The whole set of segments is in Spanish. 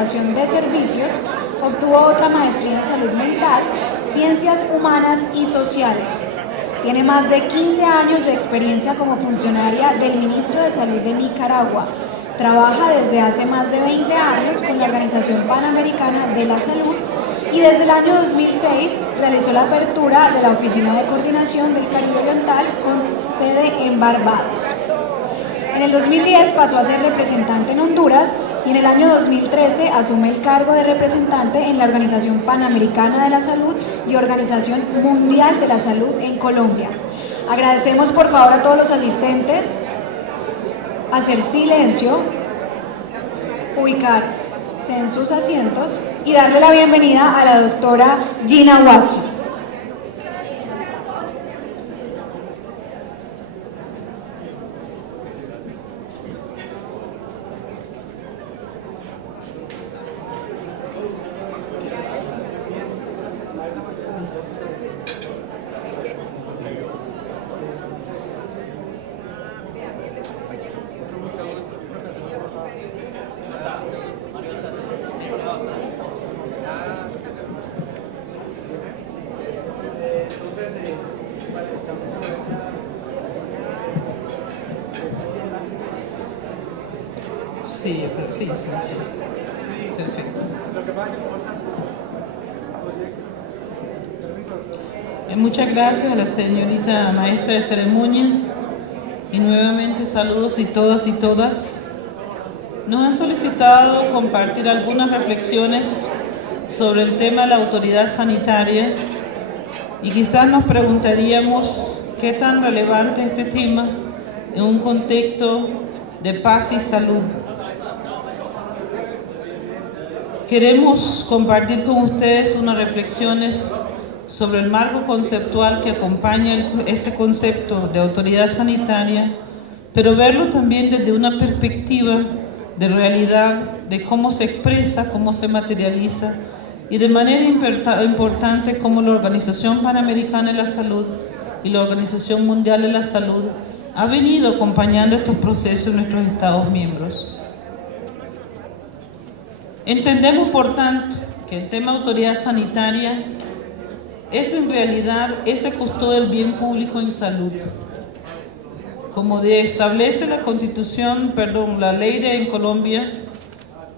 Organización de Servicios, obtuvo otra maestría en Salud Mental, Ciencias Humanas y Sociales. Tiene más de 15 años de experiencia como funcionaria del Ministro de Salud de Nicaragua. Trabaja desde hace más de 20 años con la Organización Panamericana de la Salud y desde el año 2006 realizó la apertura de la Oficina de Coordinación del Caribe Oriental con sede en Barbados. En el 2010 pasó a ser representante en Honduras y en el año 2013 asume el cargo de representante en la Organización Panamericana de la Salud y Organización Mundial de la Salud en Colombia. Agradecemos por favor a todos los asistentes hacer silencio, ubicarse en sus asientos y darle la bienvenida a la doctora Gina Watson. Sí, perfecto. Muchas gracias a la señorita maestra de ceremonias y nuevamente saludos y todas. Nos han solicitado compartir algunas reflexiones sobre el tema de la autoridad sanitaria y quizás nos preguntaríamos qué tan relevante es este tema en un contexto de paz y salud. Queremos compartir con ustedes unas reflexiones sobre el marco conceptual que acompaña este concepto de autoridad sanitaria, pero verlo también desde una perspectiva de realidad, de cómo se expresa, cómo se materializa, y de manera importante cómo la Organización Panamericana de la Salud y la Organización Mundial de la Salud ha venido acompañando estos procesos en nuestros Estados miembros. Entendemos, por tanto, que el tema autoridad sanitaria es en realidad ese custodio del bien público en salud. Como establece la Constitución, la ley en Colombia,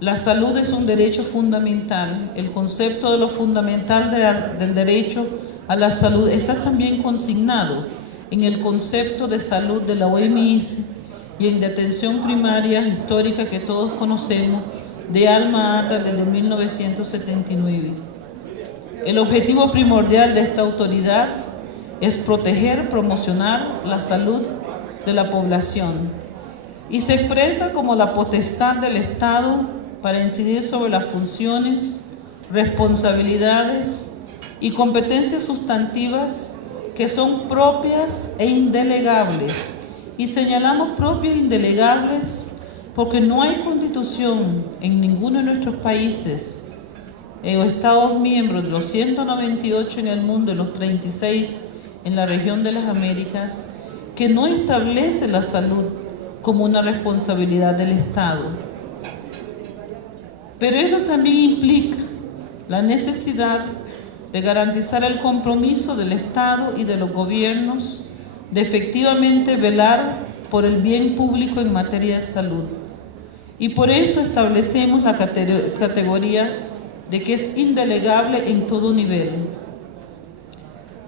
la salud es un derecho fundamental. El concepto de lo fundamental del derecho a la salud está también consignado en el concepto de salud de la OMS y en la atención primaria histórica que todos conocemos de Alma Ata desde 1979. El objetivo primordial de esta autoridad es proteger, promocionar la salud de la población y se expresa como la potestad del Estado para incidir sobre las funciones, responsabilidades y competencias sustantivas que son propias e indelegables. Y señalamos propias e indelegables porque no hay constitución en ninguno de nuestros países o Estados miembros, de los 198 en el mundo y los 36 en la región de las Américas, que no establece la salud como una responsabilidad del Estado. Pero eso también implica la necesidad de garantizar el compromiso del Estado y de los gobiernos de efectivamente velar por el bien público en materia de salud. Y por eso establecemos la categoría de que es indelegable en todo nivel.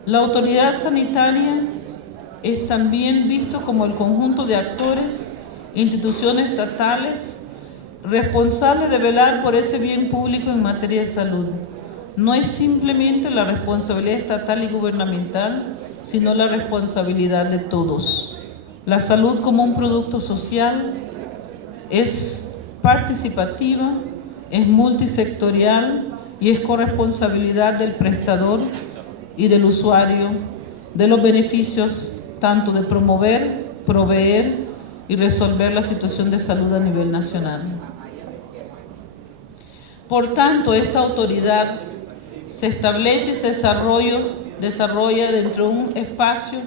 La autoridad sanitaria es también visto como el conjunto de actores, instituciones estatales, responsables de velar por ese bien público en materia de salud. No es simplemente la responsabilidad estatal y gubernamental, sino la responsabilidad de todos. La salud como un producto social es participativa, es multisectorial y es corresponsabilidad del prestador y del usuario de los beneficios tanto de promover, proveer y resolver la situación de salud a nivel nacional. Por tanto, esta autoridad se establece y se desarrolla dentro de un espacio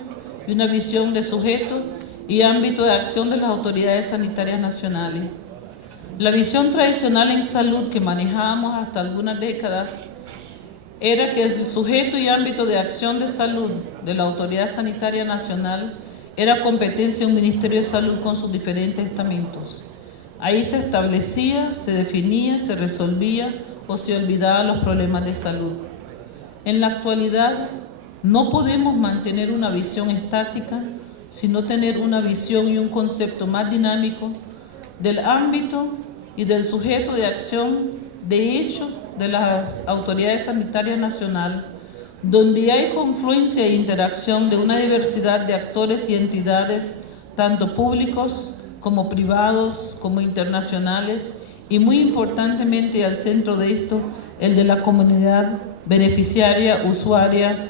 y una visión de sujeto y ámbito de acción de las autoridades sanitarias nacionales. La visión tradicional en salud que manejábamos hasta algunas décadas era que el sujeto y ámbito de acción de salud de la Autoridad Sanitaria Nacional era competencia de un Ministerio de Salud con sus diferentes estamentos. Ahí se establecía, se definía, se resolvía o se olvidaba los problemas de salud. En la actualidad no podemos mantener una visión estática, sino tener una visión y un concepto más dinámico del ámbito y del sujeto de acción, de hecho, de las autoridades sanitarias nacionales, donde hay confluencia e interacción de una diversidad de actores y entidades, tanto públicos como privados, como internacionales, y muy importantemente al centro de esto, el de la comunidad beneficiaria, usuaria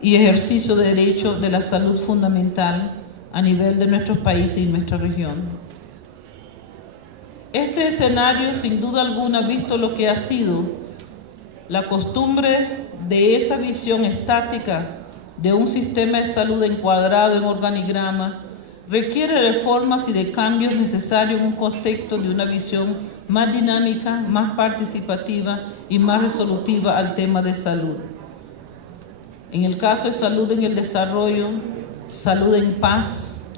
y ejercicio de derecho de la salud fundamental a nivel de nuestros países y nuestra región. Este escenario, sin duda alguna, visto lo que ha sido la costumbre de esa visión estática de un sistema de salud encuadrado en organigrama, requiere reformas y de cambios necesarios en un contexto de una visión más dinámica, más participativa y más resolutiva al tema de salud. En el caso de salud en el desarrollo, salud en paz,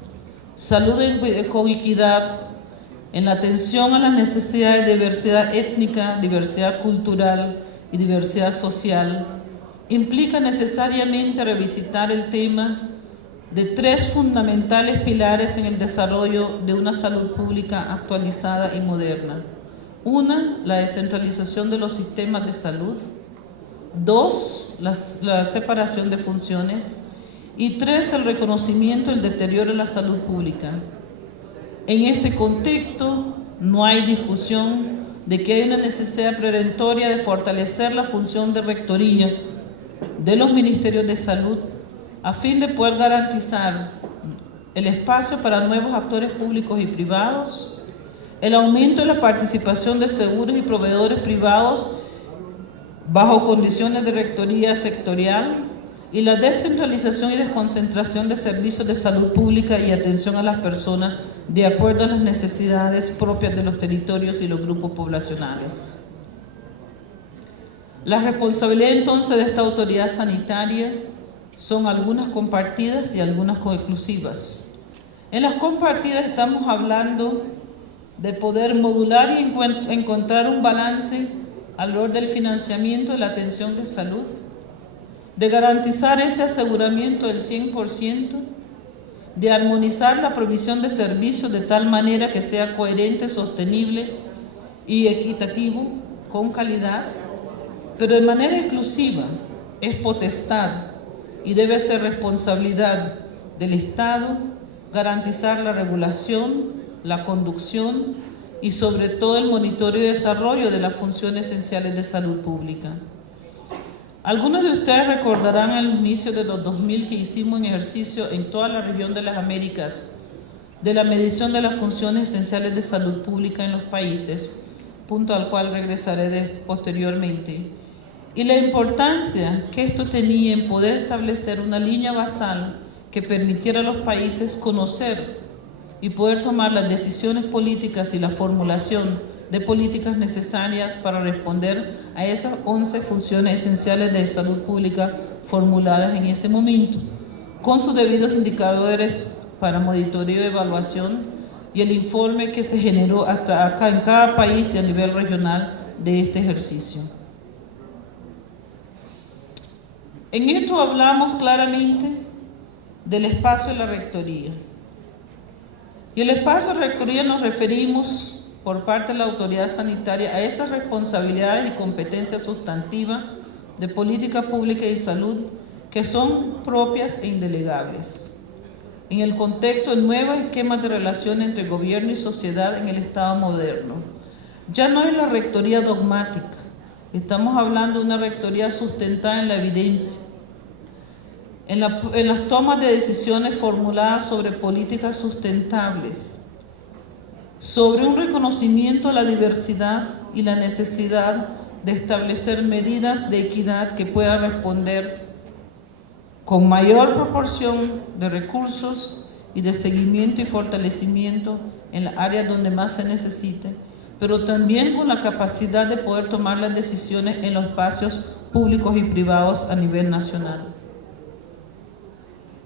salud con equidad, en la atención a las necesidades de diversidad étnica, diversidad cultural y diversidad social, implica necesariamente revisitar el tema de tres fundamentales pilares en el desarrollo de una salud pública actualizada y moderna. Una, la descentralización de los sistemas de salud. Dos, la separación de funciones. Y tres, el reconocimiento del deterioro de la salud pública. En este contexto, no hay discusión de que hay una necesidad preventoria de fortalecer la función de rectoría de los ministerios de salud a fin de poder garantizar el espacio para nuevos actores públicos y privados, el aumento de la participación de seguros y proveedores privados bajo condiciones de rectoría sectorial y la descentralización y desconcentración de servicios de salud pública y atención a las personas de acuerdo a las necesidades propias de los territorios y los grupos poblacionales. La responsabilidad entonces de esta autoridad sanitaria son algunas compartidas y algunas coexclusivas. En las compartidas estamos hablando de poder modular y encontrar un balance alrededor del financiamiento de la atención de salud, de garantizar ese aseguramiento del 100%, de armonizar la provisión de servicios de tal manera que sea coherente, sostenible y equitativo, con calidad, pero de manera exclusiva, es potestad y debe ser responsabilidad del Estado garantizar la regulación, la conducción y sobre todo el monitoreo y desarrollo de las funciones esenciales de salud pública. Algunos de ustedes recordarán al inicio de los 2000 que hicimos un ejercicio en toda la región de las Américas de la medición de las funciones esenciales de salud pública en los países, punto al cual regresaré posteriormente, y la importancia que esto tenía en poder establecer una línea basal que permitiera a los países conocer y poder tomar las decisiones políticas y la formulación de políticas necesarias para responder a esas 11 funciones esenciales de salud pública formuladas en ese momento, con sus debidos indicadores para monitoreo y evaluación y el informe que se generó hasta acá en cada país y a nivel regional de este ejercicio. En esto hablamos claramente del espacio de la rectoría. Y el espacio de rectoría nos referimos por parte de la autoridad sanitaria a esas responsabilidades y competencias sustantivas de política pública y salud que son propias e indelegables. En el contexto de nuevos esquemas de relación entre gobierno y sociedad en el Estado moderno. Ya no es la rectoría dogmática, estamos hablando de una rectoría sustentada en la evidencia, en las tomas de decisiones formuladas sobre políticas sustentables, sobre un reconocimiento a la diversidad y la necesidad de establecer medidas de equidad que puedan responder con mayor proporción de recursos y de seguimiento y fortalecimiento en las áreas donde más se necesite pero también con la capacidad de poder tomar las decisiones en los espacios públicos y privados a nivel nacional.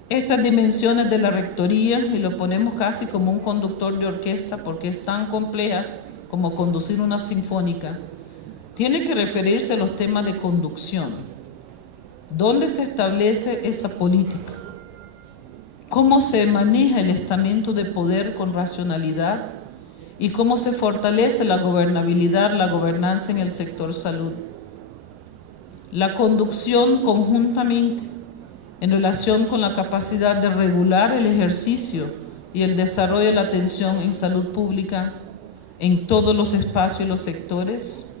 Estas dimensiones de la rectoría, y lo ponemos casi como un conductor de orquesta porque es tan compleja como conducir una sinfónica, tiene que referirse a los temas de conducción. ¿Dónde se establece esa política? ¿Cómo se maneja el estamento de poder con racionalidad? ¿Y cómo se fortalece la gobernabilidad, la gobernanza en el sector salud? La conducción conjuntamente en relación con la capacidad de regular el ejercicio y el desarrollo de la atención en salud pública en todos los espacios y los sectores.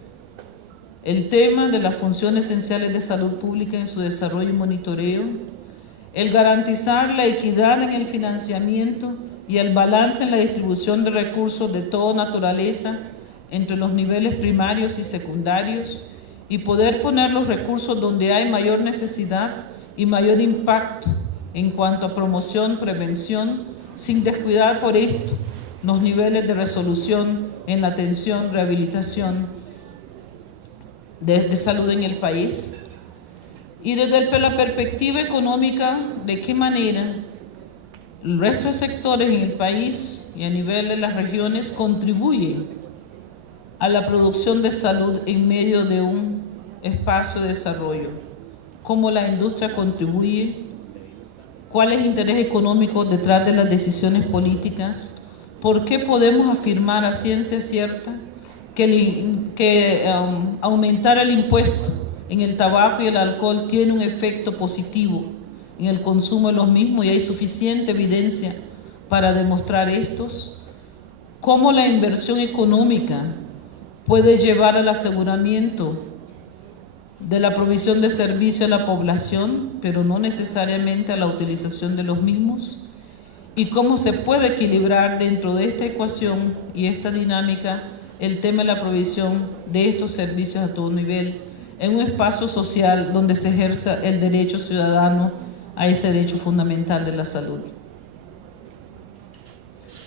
El tema de las funciones esenciales de salud pública en su desarrollo y monitoreo. El garantizar la equidad en el financiamiento y el balance en la distribución de recursos de toda naturaleza entre los niveles primarios y secundarios y poder poner los recursos donde hay mayor necesidad y mayor impacto en cuanto a promoción, prevención, sin descuidar por esto los niveles de resolución en la atención, rehabilitación de salud en el país. Y desde la perspectiva económica, ¿de qué manera el resto de sectores en el país y a nivel de las regiones contribuyen a la producción de salud en medio de un espacio de desarrollo? ¿Cómo la industria contribuye? ¿Cuál es el interés económico detrás de las decisiones políticas? ¿Por qué podemos afirmar a ciencia cierta que aumentar el impuesto en el tabaco y el alcohol tiene un efecto positivo en el consumo de los mismos y hay suficiente evidencia para demostrar estos? ¿Cómo la inversión económica puede llevar al aseguramiento de la provisión de servicio a la población, pero no necesariamente a la utilización de los mismos? ¿Y cómo se puede equilibrar dentro de esta ecuación y esta dinámica el tema de la provisión de estos servicios a todo nivel en un espacio social donde se ejerza el derecho ciudadano a ese derecho fundamental de la salud?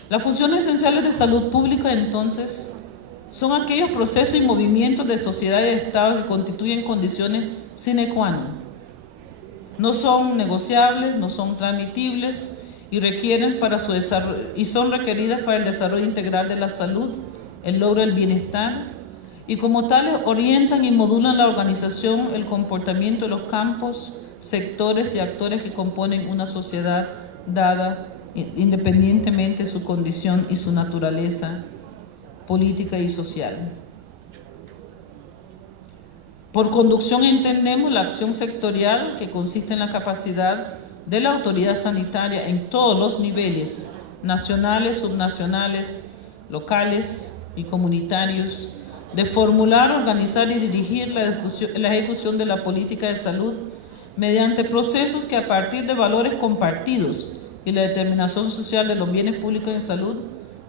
Las funciones esenciales de salud pública, entonces, son aquellos procesos y movimientos de sociedad y de Estado que constituyen condiciones sine qua non. No son negociables, no son transmitibles y requieren para su desarrollo, y son requeridas para el desarrollo integral de la salud, el logro del bienestar, y como tales orientan y modulan la organización, el comportamiento de los campos, sectores y actores que componen una sociedad dada independientemente de su condición y su naturaleza política y social. Por conducción entendemos la acción sectorial que consiste en la capacidad de la autoridad sanitaria en todos los niveles, nacionales, subnacionales, locales y comunitarios, de formular, organizar y dirigir la ejecución de la política de salud mediante procesos que a partir de valores compartidos y la determinación social de los bienes públicos en salud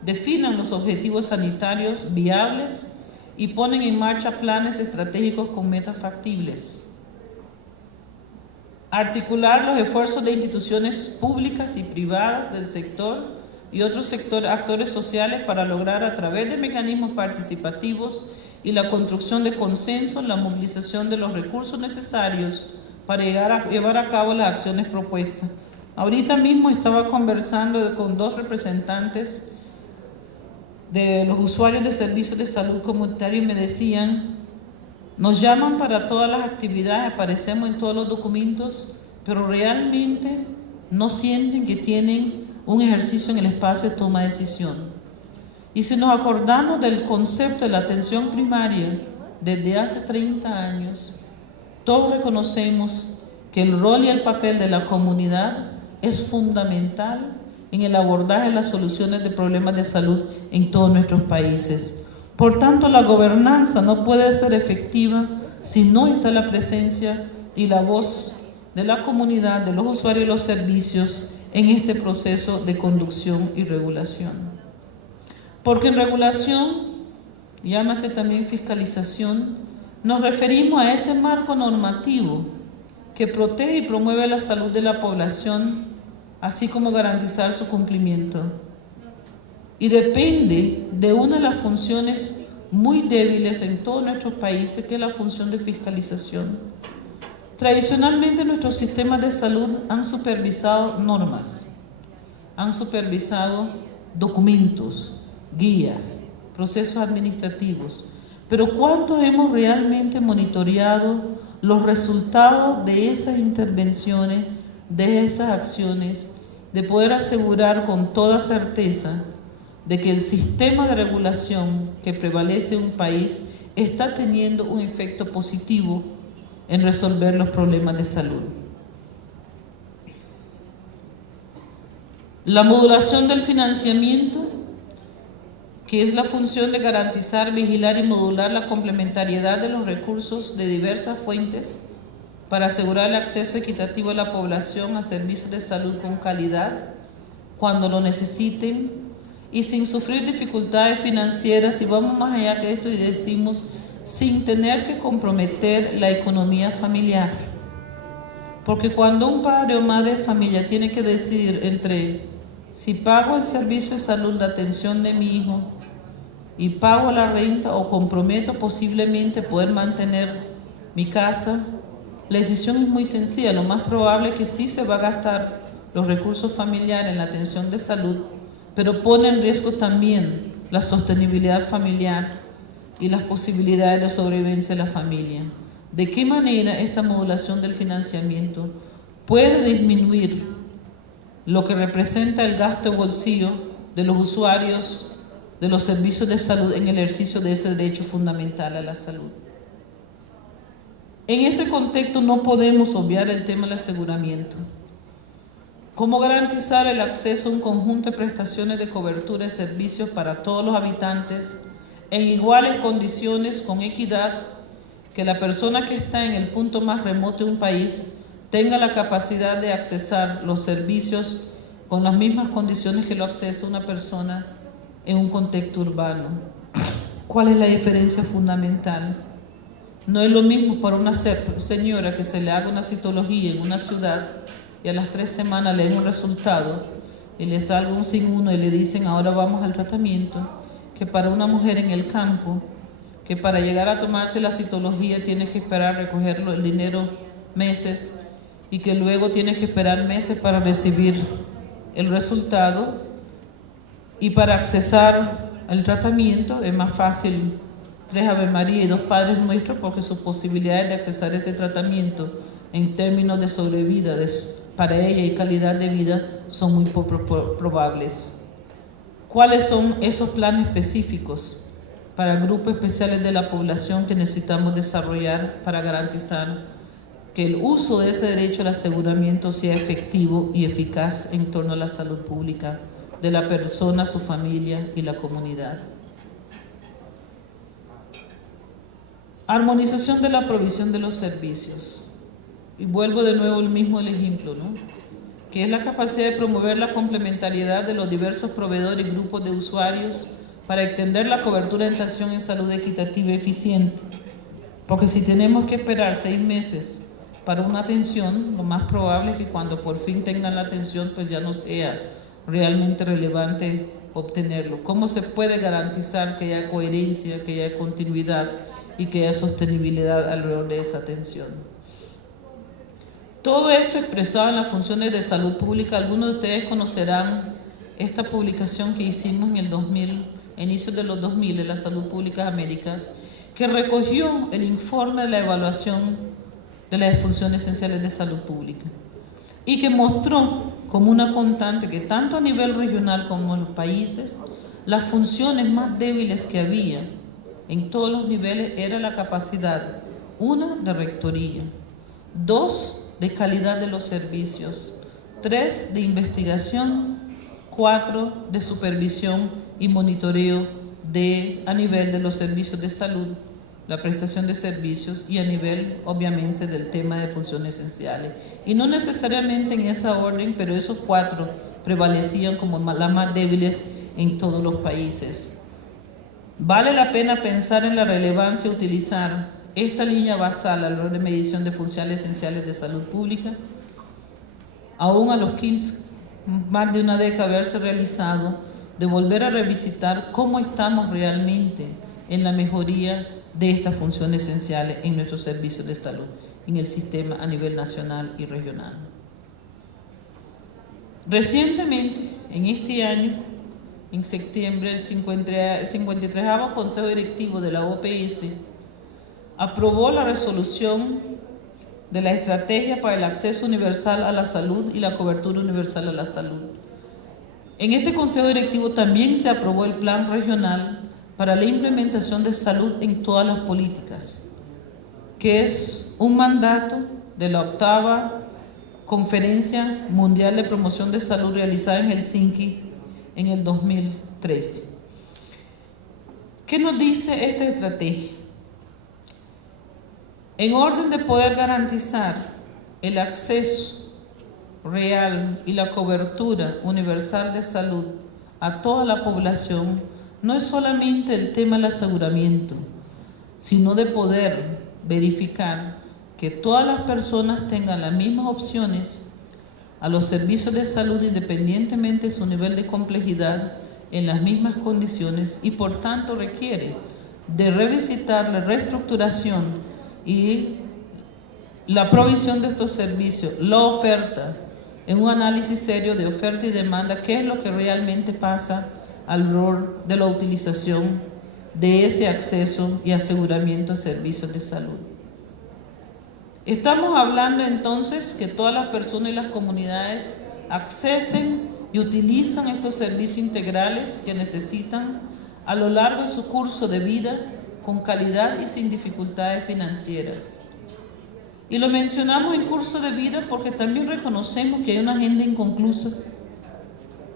definan los objetivos sanitarios viables y ponen en marcha planes estratégicos con metas factibles. Articular los esfuerzos de instituciones públicas y privadas del sector y otros actores sociales para lograr a través de mecanismos participativos y la construcción de consensos la movilización de los recursos necesarios para llevar a cabo las acciones propuestas. Ahorita mismo estaba conversando con dos representantes de los usuarios de servicios de salud comunitaria y me decían, nos llaman para todas las actividades, aparecemos en todos los documentos, pero realmente no sienten que tienen un ejercicio en el espacio de toma de decisión. Y si nos acordamos del concepto de la atención primaria desde hace 30 años, todos reconocemos que el rol y el papel de la comunidad es fundamental en el abordaje de las soluciones de problemas de salud en todos nuestros países. Por tanto, la gobernanza no puede ser efectiva si no está la presencia y la voz de la comunidad, de los usuarios de los servicios en este proceso de conducción y regulación. Porque en regulación, llámase también fiscalización, nos referimos a ese marco normativo que protege y promueve la salud de la población, así como garantizar su cumplimiento. Y depende de una de las funciones muy débiles en todos nuestros países, que es la función de fiscalización. Tradicionalmente nuestros sistemas de salud han supervisado normas, han supervisado documentos, guías, procesos administrativos, pero ¿cuántos hemos realmente monitoreado los resultados de esas intervenciones, de esas acciones, de poder asegurar con toda certeza de que el sistema de regulación que prevalece en un país está teniendo un efecto positivo en resolver los problemas de salud? La modulación del financiamiento, que es la función de garantizar, vigilar y modular la complementariedad de los recursos de diversas fuentes para asegurar el acceso equitativo a la población a servicios de salud con calidad cuando lo necesiten y sin sufrir dificultades financieras, y vamos más allá que esto y decimos sin tener que comprometer la economía familiar. Porque cuando un padre o madre de familia tiene que decidir entre si pago el servicio de salud, la atención de mi hijo, y pago la renta o comprometo posiblemente poder mantener mi casa, la decisión es muy sencilla. Lo más probable es que sí se va a gastar los recursos familiares en la atención de salud, pero pone en riesgo también la sostenibilidad familiar y las posibilidades de sobrevivencia de la familia. ¿De qué manera esta modulación del financiamiento puede disminuir lo que representa el gasto de bolsillo de los usuarios de los servicios de salud en el ejercicio de ese derecho fundamental a la salud? En ese contexto no podemos obviar el tema del aseguramiento. ¿Cómo garantizar el acceso a un conjunto de prestaciones de cobertura de servicios para todos los habitantes en iguales condiciones, con equidad, que la persona que está en el punto más remoto de un país tenga la capacidad de accesar los servicios con las mismas condiciones que lo accesa una persona en un contexto urbano? ¿Cuál es la diferencia fundamental? No es lo mismo para una señora que se le haga una citología en una ciudad y a las 3 semanas le den un resultado y le salga un signo y le dicen ahora vamos al tratamiento, que para una mujer en el campo, que para llegar a tomarse la citología tiene que esperar recogerlo el dinero meses y que luego tiene que esperar meses para recibir el resultado, y para accesar al tratamiento es más fácil 3 Ave María y 2 Padres Nuestros, porque sus posibilidades de accesar ese tratamiento en términos de sobrevida para ella y calidad de vida son muy poco probables. ¿Cuáles son esos planes específicos para grupos especiales de la población que necesitamos desarrollar para garantizar que el uso de ese derecho al aseguramiento sea efectivo y eficaz en torno a la salud pública de la persona, su familia y la comunidad? Armonización de la provisión de los servicios. Y vuelvo de nuevo el mismo ejemplo, ¿no? Que es la capacidad de promover la complementariedad de los diversos proveedores y grupos de usuarios para extender la cobertura de atención en salud equitativa y eficiente. Porque si tenemos que esperar 6 meses para una atención, lo más probable es que cuando por fin tengan la atención, pues ya no sea realmente relevante obtenerlo. ¿Cómo se puede garantizar que haya coherencia, que haya continuidad y que haya sostenibilidad alrededor de esa atención? Todo esto expresado en las funciones de salud pública. Algunos de ustedes conocerán esta publicación que hicimos en el 2000, inicios de los 2000, de la Salud Pública Américas, que recogió el informe de la evaluación de las funciones esenciales de salud pública y que mostró como una constante que tanto a nivel regional como en los países, las funciones más débiles que había en todos los niveles era la capacidad, 1, de rectoría, 2, de calidad de los servicios, 3, de investigación, 4, de supervisión y monitoreo a nivel de los servicios de salud, la prestación de servicios, y a nivel obviamente del tema de funciones esenciales. Y no necesariamente en esa orden, pero esos 4 prevalecían como las más débiles en todos los países. Vale la pena pensar en la relevancia de utilizar esta línea basal a la hora de medición de funciones esenciales de salud pública, aún a los 15, más de una década de haberse realizado, de volver a revisitar cómo estamos realmente en la mejoría de estas funciones esenciales en nuestros servicios de salud, en el sistema a nivel nacional y regional. Recientemente, en este año, en septiembre, el 53º Consejo Directivo de la OPS aprobó la resolución de la Estrategia para el Acceso Universal a la Salud y la Cobertura Universal a la Salud. En este Consejo Directivo también se aprobó el Plan Regional para la implementación de salud en todas las políticas, que es un mandato de la 8ª Conferencia Mundial de Promoción de Salud realizada en Helsinki en el 2013. ¿Qué nos dice esta estrategia? En orden de poder garantizar el acceso real y la cobertura universal de salud a toda la población, no es solamente el tema del aseguramiento, sino de poder verificar que todas las personas tengan las mismas opciones a los servicios de salud independientemente de su nivel de complejidad, en las mismas condiciones, y por tanto requiere de revisitar la reestructuración y la provisión de estos servicios, la oferta, en un análisis serio de oferta y demanda, qué es lo que realmente pasa alrededor de la utilización de ese acceso y aseguramiento de servicios de salud. Estamos hablando entonces que todas las personas y las comunidades accesen y utilizan estos servicios integrales que necesitan a lo largo de su curso de vida, con calidad y sin dificultades financieras. Y lo mencionamos en curso de vida porque también reconocemos que hay una agenda inconclusa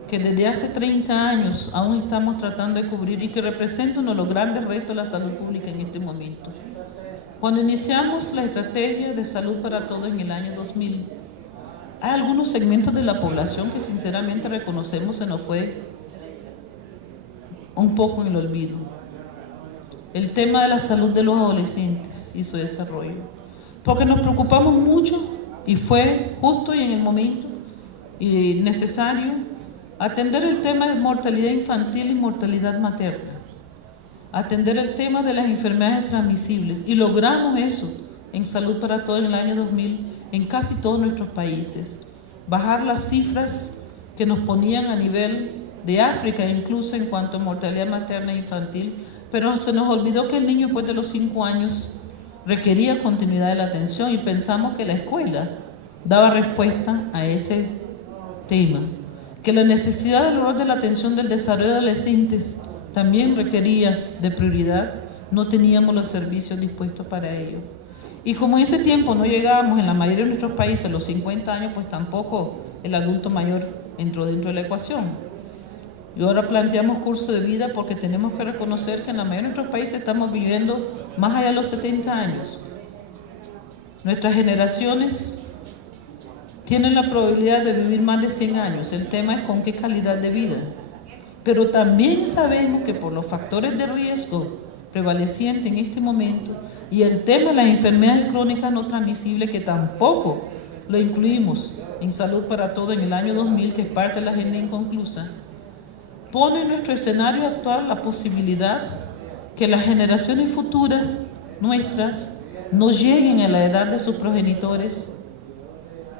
que desde hace 30 años aún estamos tratando de cubrir y que representa uno de los grandes retos de la salud pública en este momento. Cuando iniciamos la estrategia de salud para todos en el año 2000, hay algunos segmentos de la población que sinceramente reconocemos se nos fue un poco en el olvido. El tema de la salud de los adolescentes y su desarrollo. Porque nos preocupamos mucho y fue justo y en el momento y necesario atender el tema de mortalidad infantil y mortalidad materna. Atender el tema de las enfermedades transmisibles, y logramos eso en Salud para Todos en el año 2000 en casi todos nuestros países. Bajar las cifras que nos ponían a nivel de África, incluso en cuanto a mortalidad materna e infantil, pero se nos olvidó que el niño después de los 5 años requería continuidad de la atención y pensamos que la escuela daba respuesta a ese tema, que la necesidad del rol de la atención del desarrollo de adolescentes también requería de prioridad. No teníamos los servicios dispuestos para ello. Y como en ese tiempo no llegábamos en la mayoría de nuestros países a los 50 años, pues tampoco el adulto mayor entró dentro de la ecuación. Y ahora planteamos curso de vida porque tenemos que reconocer que en la mayoría de nuestros países estamos viviendo más allá de los 70 años. Nuestras generaciones tienen la probabilidad de vivir más de 100 años. El tema es con qué calidad de vida. Pero también sabemos que por los factores de riesgo prevalecientes en este momento y el tema de las enfermedades crónicas no transmisibles, que tampoco lo incluimos en Salud para Todos en el año 2000, que es parte de la agenda inconclusa, pone en nuestro escenario actual la posibilidad que las generaciones futuras nuestras no lleguen a la edad de sus progenitores,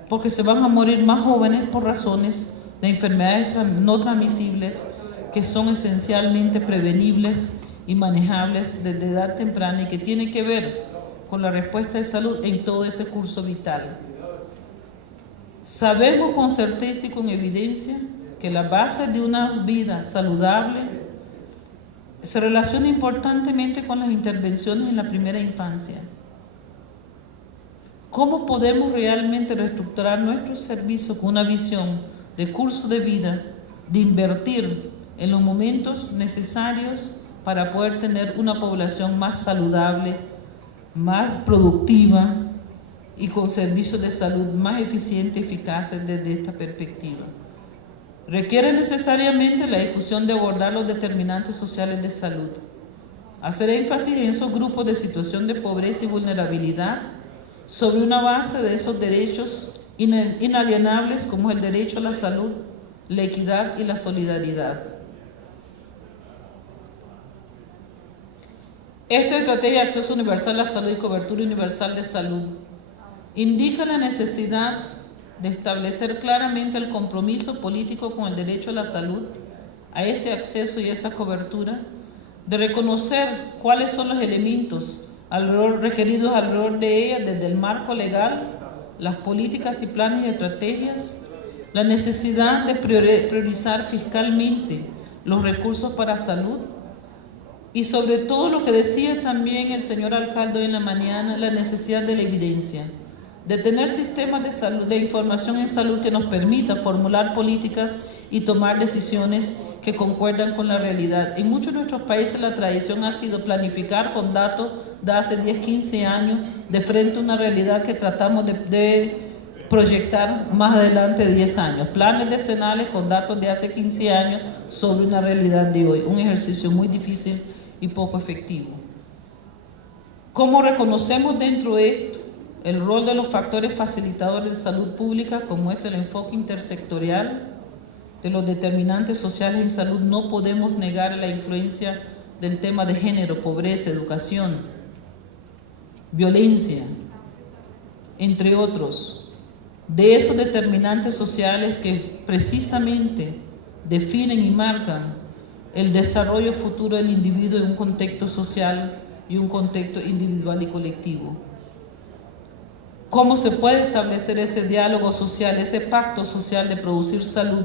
porque se van a morir más jóvenes por razones de enfermedades no transmisibles que son esencialmente prevenibles y manejables desde edad temprana y que tienen que ver con la respuesta de salud en todo ese curso vital. Sabemos con certeza y con evidencia que la base de una vida saludable se relaciona importantemente con las intervenciones en la primera infancia. ¿Cómo podemos realmente reestructurar nuestros servicios con una visión de curso de vida, de invertir en los momentos necesarios para poder tener una población más saludable, más productiva y con servicios de salud más eficientes y eficaces desde esta perspectiva? Requiere necesariamente la discusión de abordar los determinantes sociales de salud, hacer énfasis en esos grupos de situación de pobreza y vulnerabilidad sobre una base de esos derechos inalienables como el derecho a la salud, la equidad y la solidaridad. Esta estrategia de acceso universal a la salud y cobertura universal de salud indica la necesidad de establecer claramente el compromiso político con el derecho a la salud, a ese acceso y esa cobertura, de reconocer cuáles son los elementos requeridos alrededor de ella desde el marco legal, las políticas y planes y estrategias, la necesidad de priorizar fiscalmente los recursos para salud y sobre todo lo que decía también el señor alcalde hoy en la mañana, la necesidad de la evidencia, de tener sistemas de salud, de información en salud que nos permita formular políticas y tomar decisiones que concuerdan con la realidad. En muchos de nuestros países la tradición ha sido planificar con datos de hace 10, 15 años de frente a una realidad que tratamos de proyectar más adelante de 10 años. Planes decenales con datos de hace 15 años sobre una realidad de hoy. Un ejercicio muy difícil y poco efectivo. ¿Cómo reconocemos dentro de esto el rol de los factores facilitadores de salud pública, como es el enfoque intersectorial de los determinantes sociales en salud? No podemos negar la influencia del tema de género, pobreza, educación, violencia, entre otros, de esos determinantes sociales que precisamente definen y marcan el desarrollo futuro del individuo en un contexto social y un contexto individual y colectivo. ¿Cómo se puede establecer ese diálogo social, ese pacto social de producir salud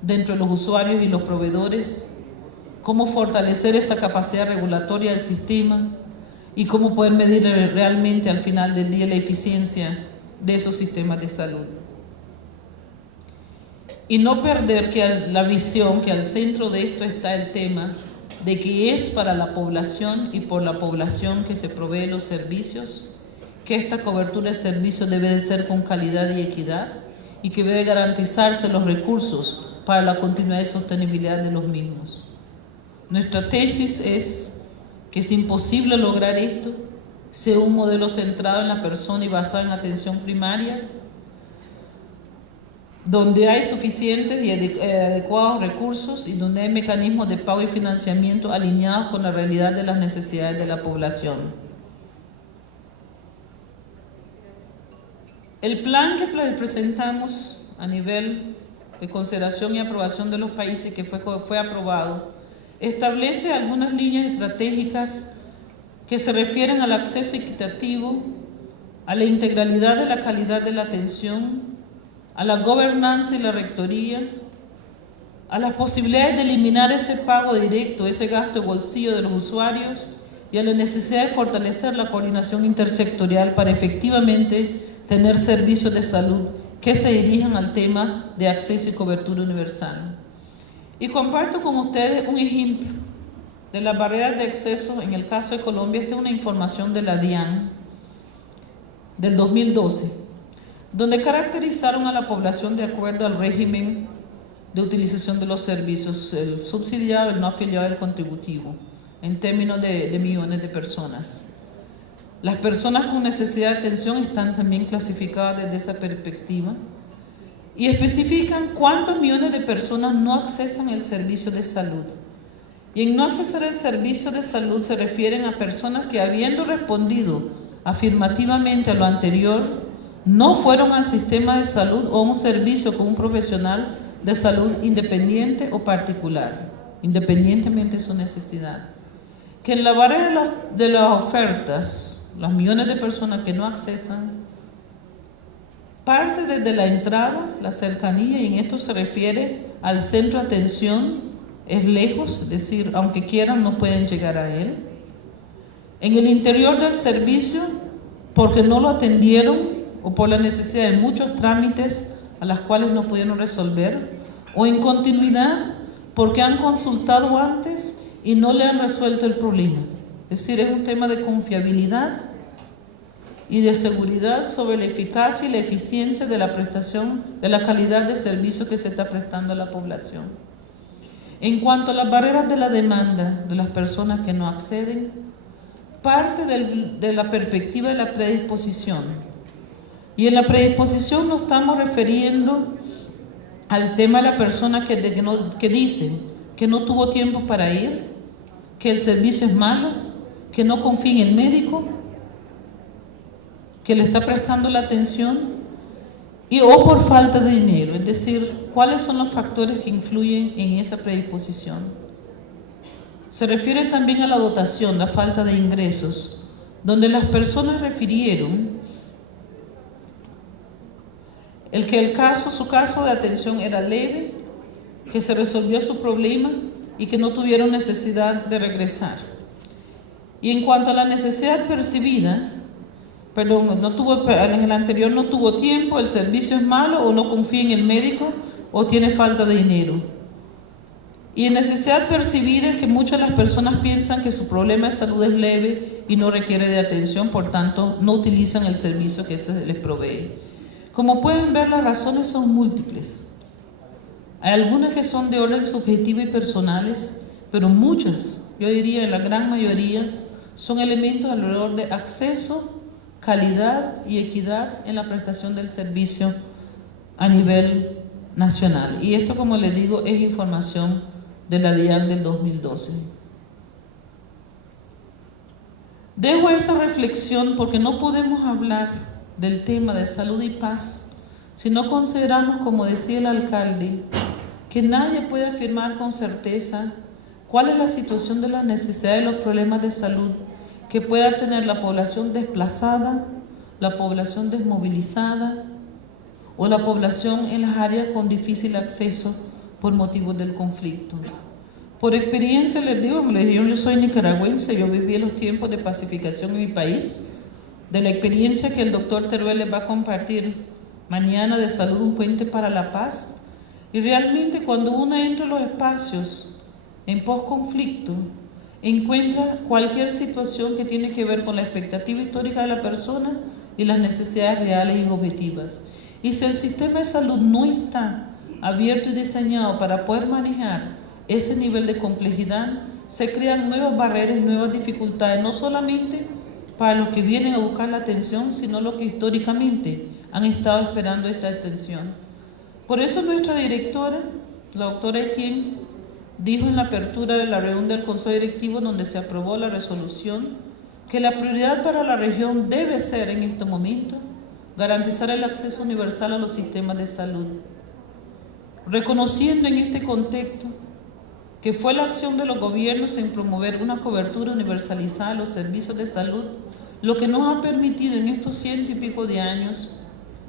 dentro de los usuarios y los proveedores? ¿Cómo fortalecer esa capacidad regulatoria del sistema? ¿Y cómo poder medir realmente al final del día la eficiencia de esos sistemas de salud? Y no perder la visión que al centro de esto está el tema de que es para la población y por la población que se proveen los servicios, que esta cobertura de servicios debe de ser con calidad y equidad y que debe garantizarse los recursos para la continuidad y sostenibilidad de los mismos. Nuestra tesis es que es imposible lograr esto sin un modelo centrado en la persona y basado en atención primaria, donde hay suficientes y adecuados recursos y donde hay mecanismos de pago y financiamiento alineados con la realidad de las necesidades de la población. El plan que presentamos a nivel de consideración y aprobación de los países que fue aprobado establece algunas líneas estratégicas que se refieren al acceso equitativo, a la integralidad de la calidad de la atención, a la gobernanza y la rectoría, a las posibilidades de eliminar ese pago directo, ese gasto de bolsillo de los usuarios y a la necesidad de fortalecer la coordinación intersectorial para efectivamente tener servicios de salud que se dirijan al tema de acceso y cobertura universal. Y comparto con ustedes un ejemplo de las barreras de acceso en el caso de Colombia. Esta es una información de la DIAN del 2012, donde caracterizaron a la población de acuerdo al régimen de utilización de los servicios, el subsidiado, el no afiliado y el contributivo, en términos de millones de personas. Las personas con necesidad de atención están también clasificadas desde esa perspectiva y especifican cuántos millones de personas no accesan al servicio de salud. Y en no accesar al servicio de salud se refieren a personas que, habiendo respondido afirmativamente a lo anterior, no fueron al sistema de salud o a un servicio con un profesional de salud independiente o particular, independientemente de su necesidad. Que en la barrera de las ofertas, los millones de personas que no accesan, parte desde la entrada, la cercanía, y en esto se refiere al centro de atención, es lejos, es decir, aunque quieran no pueden llegar a él. En el interior del servicio, porque no lo atendieron o por la necesidad de muchos trámites a las cuales no pudieron resolver, o en continuidad porque han consultado antes y no le han resuelto el problema. Es decir, es un tema de confiabilidad y de seguridad sobre la eficacia y la eficiencia de la prestación, de la calidad de servicio que se está prestando a la población. En cuanto a las barreras de la demanda de las personas que no acceden, parte de la perspectiva de la predisposición. Y en la predisposición nos estamos refiriendo al tema de la persona que dice que no tuvo tiempo para ir, que el servicio es malo, que no confía en el médico que le está prestando la atención o por falta de dinero, es decir, cuáles son los factores que influyen en esa predisposición. Se refiere también a la dotación, la falta de ingresos, donde las personas refirieron su caso de atención era leve, que se resolvió su problema y que no tuvieron necesidad de regresar. Y en cuanto a la necesidad percibida, en el anterior no tuvo tiempo, el servicio es malo o no confía en el médico o tiene falta de dinero. Y en necesidad percibida es que muchas de las personas piensan que su problema de salud es leve y no requiere de atención, por tanto no utilizan el servicio que se les provee. Como pueden ver, las razones son múltiples. Hay algunas que son de orden subjetivo y personales, pero muchas, yo diría la gran mayoría, son elementos alrededor de acceso, calidad y equidad en la prestación del servicio a nivel nacional. Y esto, como les digo, es información de la DIAN del 2012. Dejo esa reflexión porque no podemos hablar del tema de salud y paz si no consideramos, como decía el alcalde, que nadie puede afirmar con certeza cuál es la situación de las necesidades y los problemas de salud que pueda tener la población desplazada, la población desmovilizada o la población en las áreas con difícil acceso por motivos del conflicto. Por experiencia les digo, yo soy nicaragüense, yo viví los tiempos de pacificación en mi país, de la experiencia que el doctor Teruel les va a compartir mañana de Salud, un puente para la paz. Y realmente cuando uno entra en los espacios en posconflicto, encuentra cualquier situación que tiene que ver con la expectativa histórica de la persona y las necesidades reales y objetivas. Y si el sistema de salud no está abierto y diseñado para poder manejar ese nivel de complejidad, se crean nuevas barreras y nuevas dificultades, no solamente para los que vienen a buscar la atención, sino los que históricamente han estado esperando esa atención. Por eso nuestra directora, la doctora Etienne, dijo en la apertura de la reunión del Consejo Directivo, donde se aprobó la resolución, que la prioridad para la región debe ser en este momento garantizar el acceso universal a los sistemas de salud, reconociendo en este contexto que fue la acción de los gobiernos en promover una cobertura universalizada de los servicios de salud lo que nos ha permitido en estos 100 y pico de años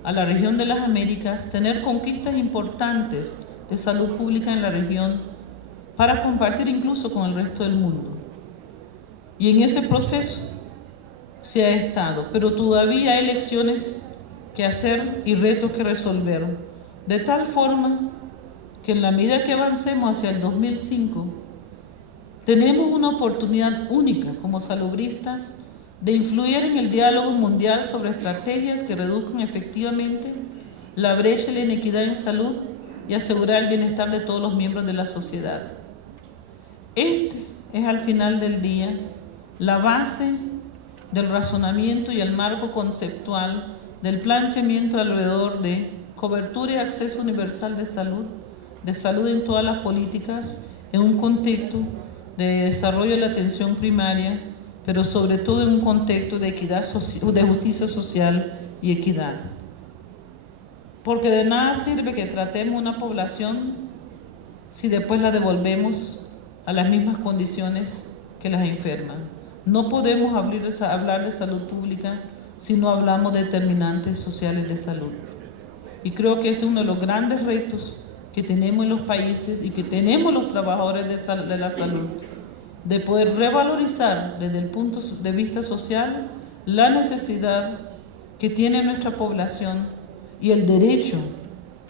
a la región de las Américas tener conquistas importantes de salud pública en la región para compartir incluso con el resto del mundo. Y en ese proceso se ha estado, pero todavía hay lecciones que hacer y retos que resolver, de tal forma que en la medida que avancemos hacia el 2005, tenemos una oportunidad única como salubristas de influir en el diálogo mundial sobre estrategias que reduzcan efectivamente la brecha y la inequidad en salud y asegurar el bienestar de todos los miembros de la sociedad. Este es al final del día la base del razonamiento y el marco conceptual del planteamiento alrededor de cobertura y acceso universal de salud en todas las políticas, en un contexto de desarrollo de la atención primaria, pero sobre todo en un contexto de equidad, de justicia social y equidad. Porque de nada sirve que tratemos una población si después la devolvemos a las mismas condiciones que las enferman. No podemos hablar de salud pública si no hablamos de determinantes sociales de salud. Y creo que ese es uno de los grandes retos que tenemos en los países y que tenemos los trabajadores de la salud, de poder revalorizar desde el punto de vista social la necesidad que tiene nuestra población y el derecho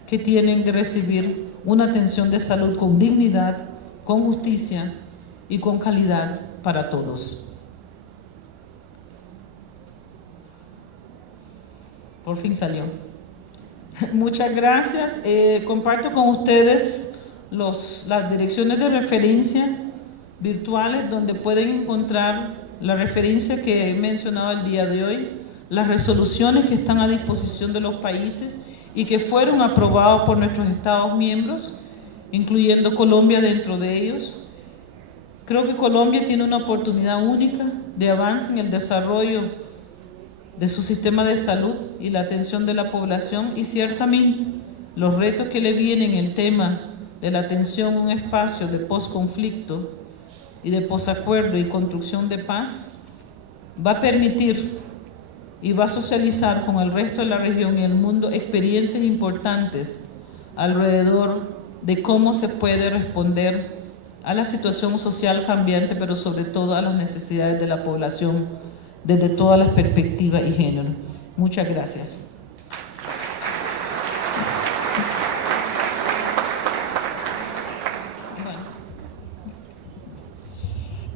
que tienen de recibir una atención de salud con dignidad, con justicia y con calidad para todos. Por fin salió. Muchas gracias. Comparto con ustedes las direcciones de referencia virtuales donde pueden encontrar la referencia que he mencionado el día de hoy, las resoluciones que están a disposición de los países y que fueron aprobados por nuestros Estados miembros, incluyendo Colombia dentro de ellos. Creo que Colombia tiene una oportunidad única de avance en el desarrollo de su sistema de salud y la atención de la población, y ciertamente los retos que le vienen en el tema de la atención a un espacio de posconflicto y de posacuerdo y construcción de paz va a permitir y va a socializar con el resto de la región y el mundo experiencias importantes alrededor de cómo se puede responder a la situación social cambiante, pero sobre todo a las necesidades de la población desde todas las perspectivas y género. Muchas gracias.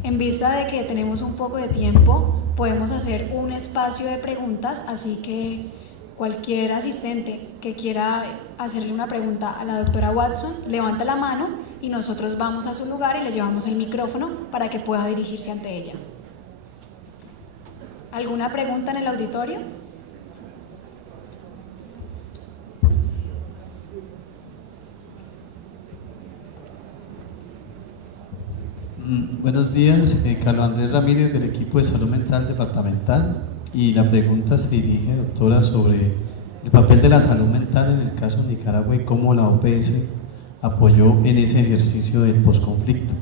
En vista de que tenemos un poco de tiempo, podemos hacer un espacio de preguntas, así que cualquier asistente que quiera hacerle una pregunta a la doctora Watson, levanta la mano y nosotros vamos a su lugar y le llevamos el micrófono para que pueda dirigirse ante ella. ¿Alguna pregunta en el auditorio? Buenos días, Carlos Andrés Ramírez del equipo de salud mental departamental, y la pregunta se dirige, doctora, sobre el papel de la salud mental en el caso de Nicaragua y cómo la OPS apoyó en ese ejercicio del posconflicto.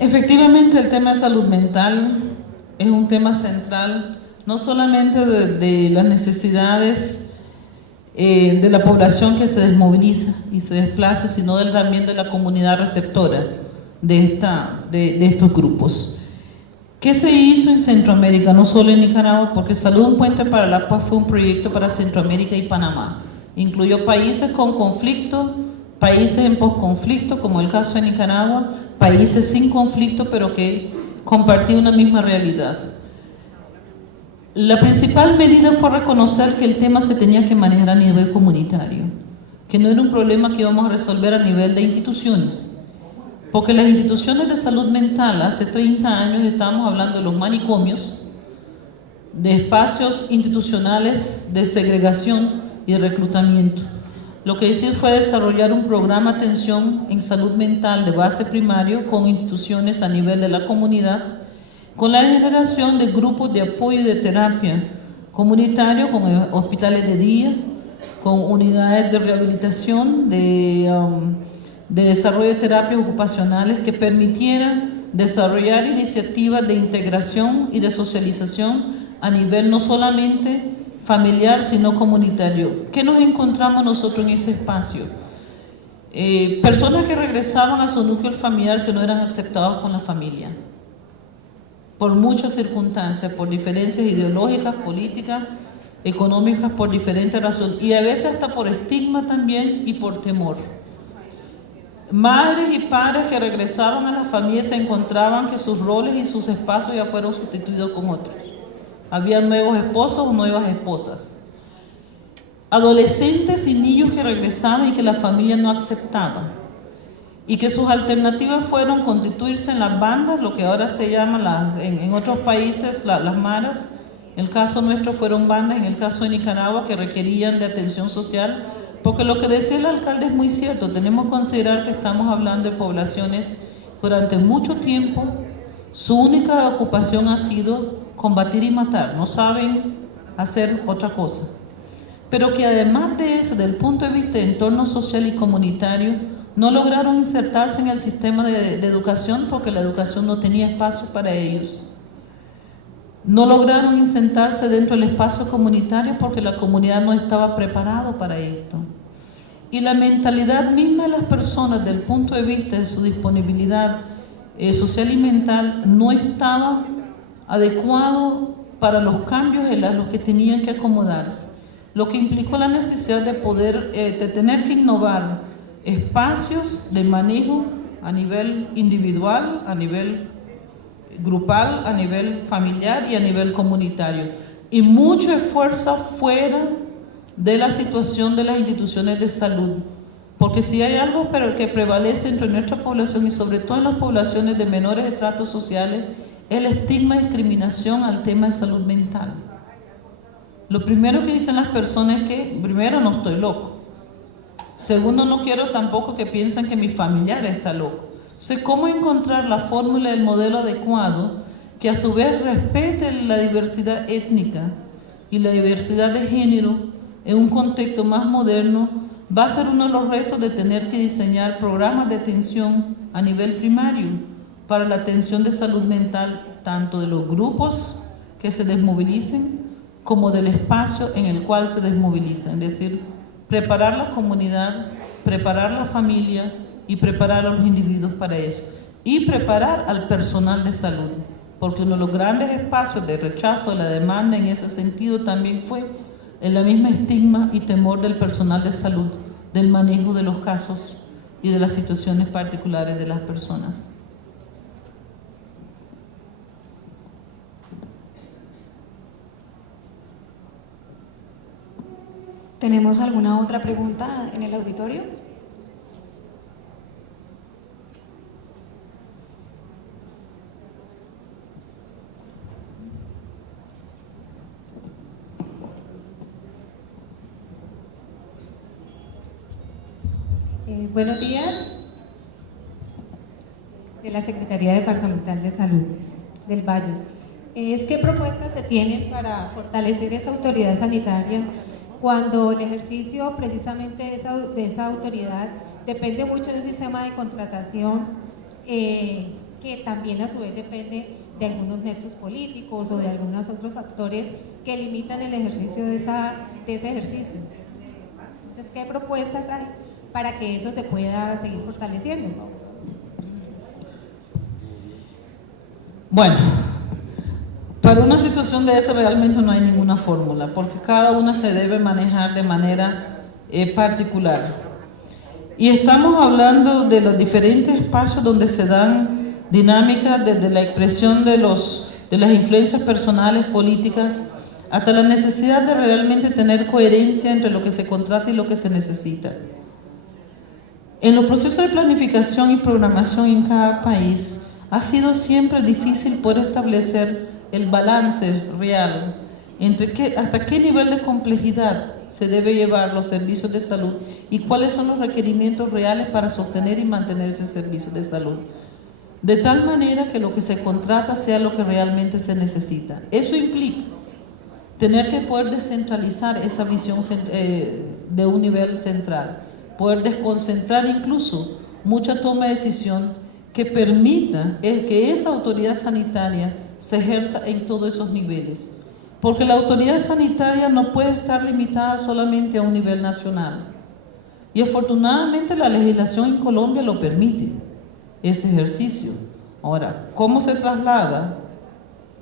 Efectivamente, el tema de salud mental es un tema central, no solamente de las necesidades de la población que se desmoviliza y se desplaza, sino también de la comunidad receptora de estos grupos. ¿Qué se hizo en Centroamérica? No solo en Nicaragua, porque Salud Un Puente para la Paz fue un proyecto para Centroamérica y Panamá. Incluyó países con conflicto, países en posconflicto, como el caso de Nicaragua, países sin conflicto, pero que compartían una misma realidad. La principal medida fue reconocer que el tema se tenía que manejar a nivel comunitario, que no era un problema que íbamos a resolver a nivel de instituciones, porque las instituciones de salud mental, hace 30 años estábamos hablando de los manicomios, de espacios institucionales de segregación y de reclutamiento. Lo que hice fue desarrollar un programa de atención en salud mental de base primario con instituciones a nivel de la comunidad, con la generación de grupos de apoyo y de terapia comunitario, con hospitales de día, con unidades de rehabilitación, de desarrollo de terapias ocupacionales que permitieran desarrollar iniciativas de integración y de socialización a nivel no solamente familiar, sino comunitario. ¿Qué nos encontramos nosotros en ese espacio? Personas que regresaban a su núcleo familiar que no eran aceptados con la familia, por muchas circunstancias, por diferencias ideológicas, políticas, económicas, por diferentes razones, y a veces hasta por estigma también y por temor. Madres y padres que regresaban a la familia se encontraban que sus roles y sus espacios ya fueron sustituidos con otros. Había nuevos esposos o nuevas esposas. Adolescentes y niños que regresaban y que la familia no aceptaba. Y que sus alternativas fueron constituirse en las bandas, lo que ahora se llama en otros países las maras. En el caso nuestro fueron bandas, en el caso de Nicaragua, que requerían de atención social. Porque lo que decía el alcalde es muy cierto. Tenemos que considerar que estamos hablando de poblaciones durante mucho tiempo. Su única ocupación ha sido combatir y matar, no saben hacer otra cosa. Pero que además de eso, desde el punto de vista de entorno social y comunitario, no lograron insertarse en el sistema de educación porque la educación no tenía espacio para ellos. No lograron insertarse dentro del espacio comunitario porque la comunidad no estaba preparada para esto. Y la mentalidad misma de las personas, desde el punto de vista de su disponibilidad social y mental, no estaba adecuado para los cambios en los que tenían que acomodarse, lo que implicó la necesidad de poder, de tener que innovar espacios de manejo a nivel individual, a nivel grupal, a nivel familiar y a nivel comunitario, y mucho esfuerzo fuera de la situación de las instituciones de salud, porque si hay algo pero que prevalece entre nuestra población y sobre todo en las poblaciones de menores estratos sociales, el estigma y discriminación al tema de salud mental. Lo primero que dicen las personas es que, primero, no estoy loco. Segundo, no quiero tampoco que piensen que mi familiar está loco. O sea, ¿cómo encontrar la fórmula, el modelo adecuado que a su vez respete la diversidad étnica y la diversidad de género en un contexto más moderno? Va a ser uno de los retos de tener que diseñar programas de atención a nivel primario para la atención de salud mental, tanto de los grupos que se desmovilicen como del espacio en el cual se desmovilizan. Es decir, preparar la comunidad, preparar la familia y preparar a los individuos para eso. Y preparar al personal de salud, porque uno de los grandes espacios de rechazo de la demanda en ese sentido también fue en la misma estigma y temor del personal de salud, del manejo de los casos y de las situaciones particulares de las personas. ¿Tenemos alguna otra pregunta en el auditorio? Buenos días, de la Secretaría Departamental de Salud del Valle. ¿Qué propuestas se tienen para fortalecer esa autoridad sanitaria cuando el ejercicio precisamente de esa autoridad depende mucho de un sistema de contratación que también a su vez depende de algunos nexos políticos o de algunos otros factores que limitan el ejercicio de ese ejercicio? Entonces, ¿qué propuestas hay para que eso se pueda seguir fortaleciendo? Bueno, para una situación de esa realmente no hay ninguna fórmula, porque cada una se debe manejar de manera particular. Y estamos hablando de los diferentes espacios donde se dan dinámicas, desde la expresión de las influencias personales, políticas, hasta la necesidad de realmente tener coherencia entre lo que se contrata y lo que se necesita. En los procesos de planificación y programación en cada país ha sido siempre difícil poder establecer el balance real entre hasta qué nivel de complejidad se debe llevar los servicios de salud y cuáles son los requerimientos reales para sostener y mantener ese servicio de salud. De tal manera que lo que se contrata sea lo que realmente se necesita. Eso implica tener que poder descentralizar esa visión de un nivel central, poder desconcentrar incluso mucha toma de decisión que permita que esa autoridad sanitaria se ejerza en todos esos niveles. Porque la autoridad sanitaria no puede estar limitada solamente a un nivel nacional. Y afortunadamente la legislación en Colombia lo permite, ese ejercicio. Ahora, ¿cómo se traslada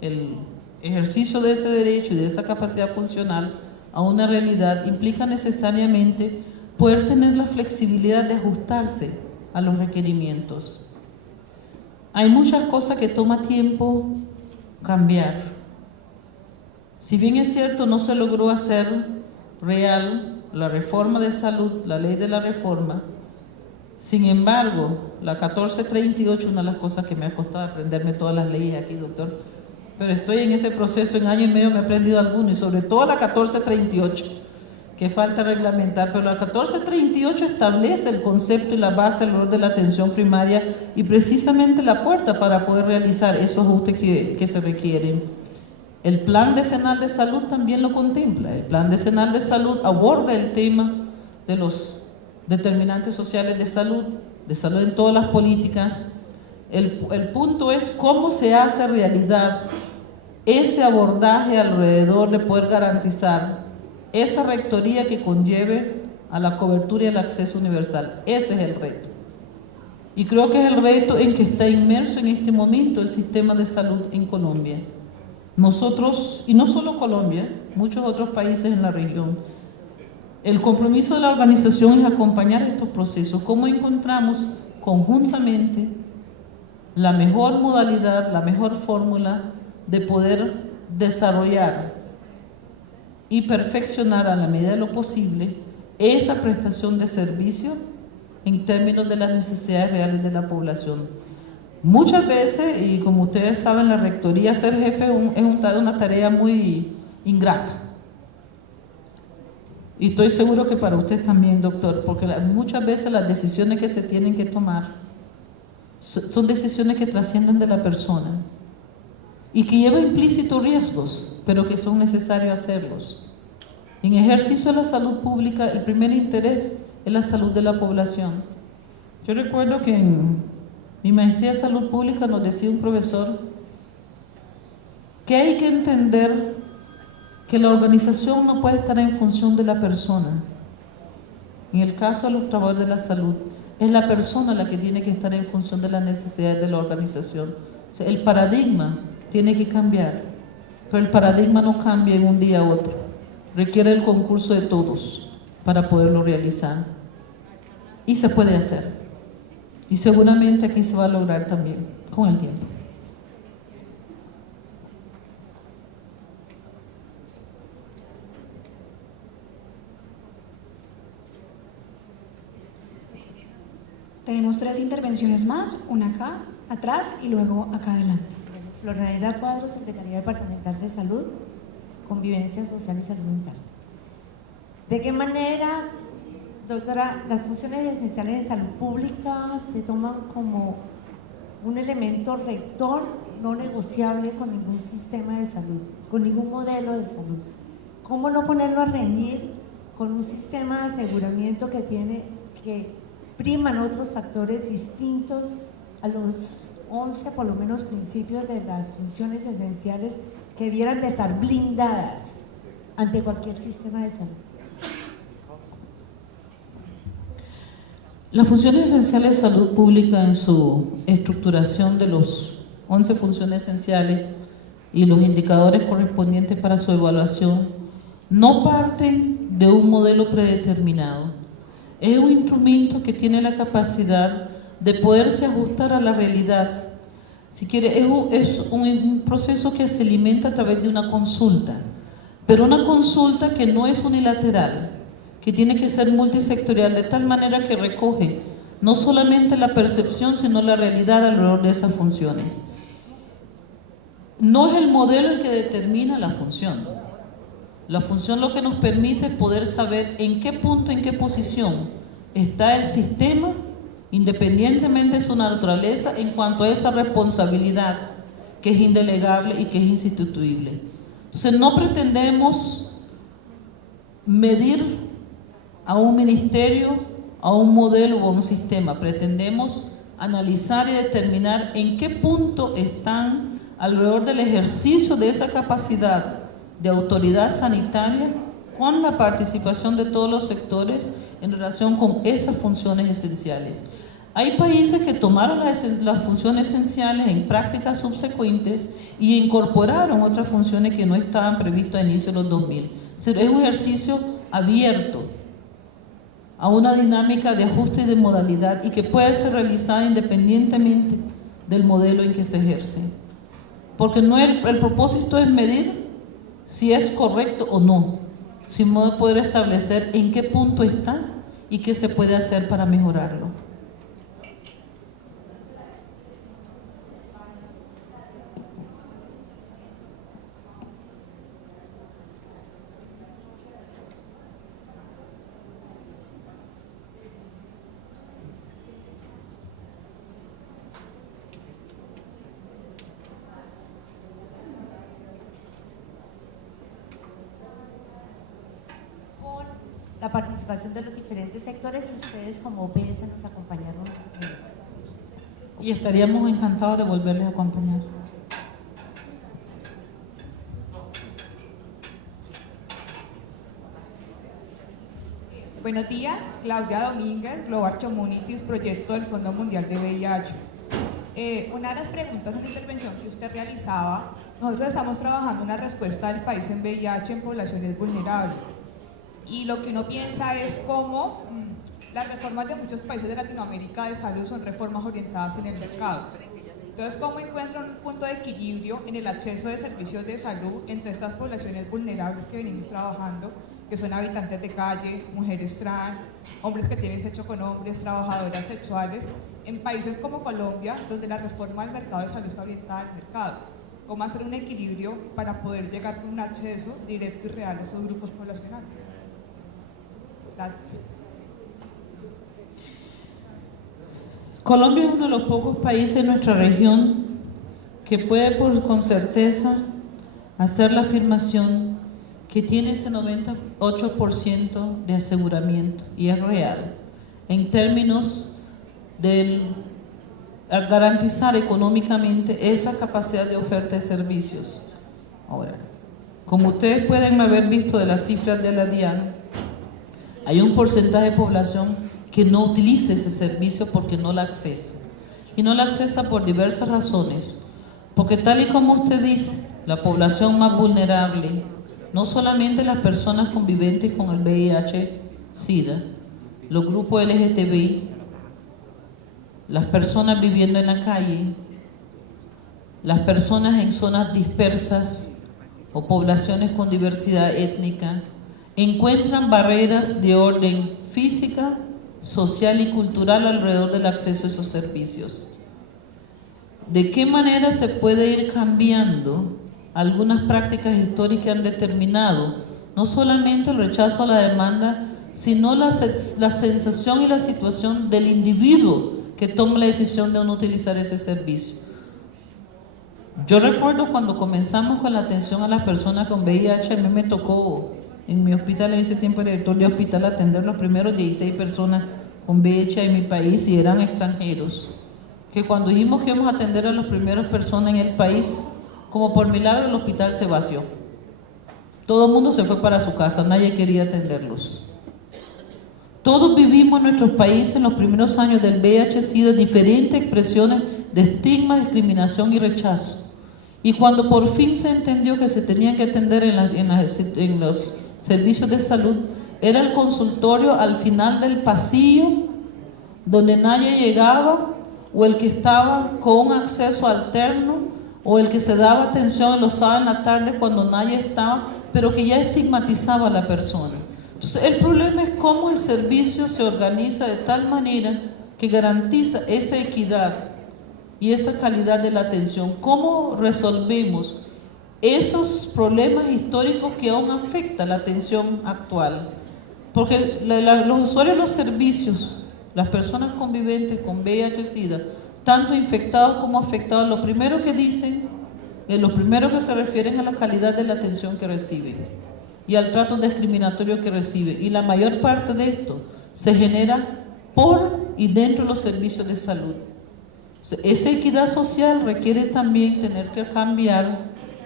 el ejercicio de ese derecho y de esa capacidad funcional a una realidad? Implica necesariamente poder tener la flexibilidad de ajustarse a los requerimientos. Hay muchas cosas que toma tiempo cambiar. Si bien es cierto, no se logró hacer real la reforma de salud, la ley de la reforma, sin embargo, la 1438, una de las cosas que me ha costado aprenderme todas las leyes aquí, doctor, pero estoy en ese proceso, en año y medio me he aprendido alguno, y sobre todo la 1438, que falta reglamentar, pero la 1438 establece el concepto y la base alrededor de la atención primaria y precisamente la puerta para poder realizar esos ajustes que se requieren. El Plan Decenal de Salud también lo contempla. El Plan Decenal de Salud aborda el tema de los determinantes sociales de salud en todas las políticas. El punto es cómo se hace realidad ese abordaje alrededor de poder garantizar esa rectoría que conlleve a la cobertura y el acceso universal. Ese es el reto. Y creo que es el reto en que está inmerso en este momento el sistema de salud en Colombia. Nosotros, y no solo Colombia, muchos otros países en la región, el compromiso de la organización es acompañar estos procesos. ¿Cómo encontramos conjuntamente la mejor modalidad, la mejor fórmula de poder desarrollar y perfeccionar a la medida de lo posible esa prestación de servicio en términos de las necesidades reales de la población? Muchas veces, y como ustedes saben, la rectoría, ser jefe es una tarea muy ingrata. Y estoy seguro que para usted también, doctor, porque muchas veces las decisiones que se tienen que tomar son decisiones que trascienden de la persona y que llevan implícitos riesgos, pero que son necesarios hacerlos. En ejercicio de la salud pública, el primer interés es la salud de la población. Yo recuerdo que en mi maestría de salud pública nos decía un profesor que hay que entender que la organización no puede estar en función de la persona. En el caso de los trabajadores de la salud, es la persona la que tiene que estar en función de las necesidades de la organización. O sea, el paradigma tiene que cambiar, pero el paradigma no cambia en un día a otro. Requiere el concurso de todos para poderlo realizar. Y se puede hacer. Y seguramente aquí se va a lograr también con el tiempo. Tenemos 3 intervenciones más, una acá, atrás y luego acá adelante. Florida Cuadro, Secretaría Departamental de Salud, Convivencia Social y Salud Mental. ¿De qué manera, doctora, las funciones esenciales de salud pública se toman como un elemento rector no negociable con ningún sistema de salud, con ningún modelo de salud? ¿Cómo no ponerlo a reñir con un sistema de aseguramiento que priman otros factores distintos a los 11 por lo menos principios de las funciones esenciales que debieran de estar blindadas ante cualquier sistema de salud? Las funciones esenciales de salud pública en su estructuración de los 11 funciones esenciales y los indicadores correspondientes para su evaluación no parten de un modelo predeterminado. Es un instrumento que tiene la capacidad de poderse ajustar a la realidad. Si quiere, es un proceso que se alimenta a través de una consulta, pero una consulta que no es unilateral, que tiene que ser multisectorial, de tal manera que recoge no solamente la percepción, sino la realidad alrededor de esas funciones. No es el modelo el que determina la función. La función lo que nos permite es poder saber en qué punto, en qué posición está el sistema, independientemente de su naturaleza, en cuanto a esa responsabilidad que es indelegable y que es insustituible. Entonces, no pretendemos medir a un ministerio, a un modelo o a un sistema. Pretendemos analizar y determinar en qué punto están alrededor del ejercicio de esa capacidad de autoridad sanitaria con la participación de todos los sectores en relación con esas funciones esenciales. Hay países que tomaron las funciones esenciales en prácticas subsecuentes y incorporaron otras funciones que no estaban previstas a inicio de los 2000. Es un ejercicio abierto a una dinámica de ajuste de modalidad y que puede ser realizada independientemente del modelo en que se ejerce. Porque no el propósito es medir si es correcto o no, sino poder establecer en qué punto está y qué se puede hacer para mejorarlo. La participación de los diferentes sectores y ustedes como OPS nos acompañaron. Y estaríamos encantados de volverles a acompañar. Buenos días, Claudia Domínguez, Global Communities, proyecto del Fondo Mundial de VIH. Una de las preguntas en la intervención que usted realizaba, nosotros estamos trabajando una respuesta del país en VIH en poblaciones vulnerables. Y lo que uno piensa es cómo las reformas de muchos países de Latinoamérica de salud son reformas orientadas en el mercado. Entonces, ¿cómo encuentran un punto de equilibrio en el acceso de servicios de salud entre estas poblaciones vulnerables que venimos trabajando que son habitantes de calle, mujeres trans, hombres que tienen sexo con hombres, trabajadoras sexuales, en países como Colombia, donde la reforma del mercado de salud está orientada al mercado? ¿Cómo hacer un equilibrio para poder llegar con un acceso directo y real a estos grupos poblacionales? Gracias. Colombia es uno de los pocos países de nuestra región que puede con certeza hacer la afirmación que tiene ese 98% de aseguramiento, y es real, en términos de garantizar económicamente esa capacidad de oferta de servicios. Ahora, como ustedes pueden haber visto de las cifras de la DIAN, hay un porcentaje de población que no utiliza ese servicio porque no la accesa. Y no la accesa por diversas razones. Porque tal y como usted dice, la población más vulnerable, no solamente las personas conviventes con el VIH-Sida, los grupos LGTBI, las personas viviendo en la calle, las personas en zonas dispersas o poblaciones con diversidad étnica, encuentran barreras de orden física, social y cultural alrededor del acceso a esos servicios. ¿De qué manera se puede ir cambiando algunas prácticas históricas que han determinado no solamente el rechazo a la demanda, sino la sensación y la situación del individuo que toma la decisión de no utilizar ese servicio? Yo recuerdo cuando comenzamos con la atención a las personas con VIH, a mí me tocó en mi hospital, en ese tiempo era director de hospital, atender los primeros 16 personas con VIH en mi país y eran extranjeros. Que cuando dijimos que íbamos a atender a las primeras personas en el país, como por milagro el hospital se vació. Todo el mundo se fue para su casa, nadie quería atenderlos. Todos vivimos en nuestros países en los primeros años del VIH-Sida diferentes expresiones de estigma, discriminación y rechazo. Y cuando por fin se entendió que se tenían que atender en los servicios de salud, era el consultorio al final del pasillo, donde nadie llegaba, o el que estaba con acceso alterno, o el que se daba atención los sábados en la tarde cuando nadie estaba, pero que ya estigmatizaba a la persona. Entonces, el problema es cómo el servicio se organiza de tal manera que garantiza esa equidad y esa calidad de la atención. ¿Cómo resolvemos esos problemas históricos que aún afectan la atención actual? Porque los usuarios de los servicios, las personas conviventes con VIH-Sida, tanto infectados como afectados, lo primero que dicen, lo primero que se refieren a la calidad de la atención que reciben y al trato discriminatorio que reciben. Y la mayor parte de esto se genera por y dentro de los servicios de salud. Esa equidad social requiere también tener que cambiar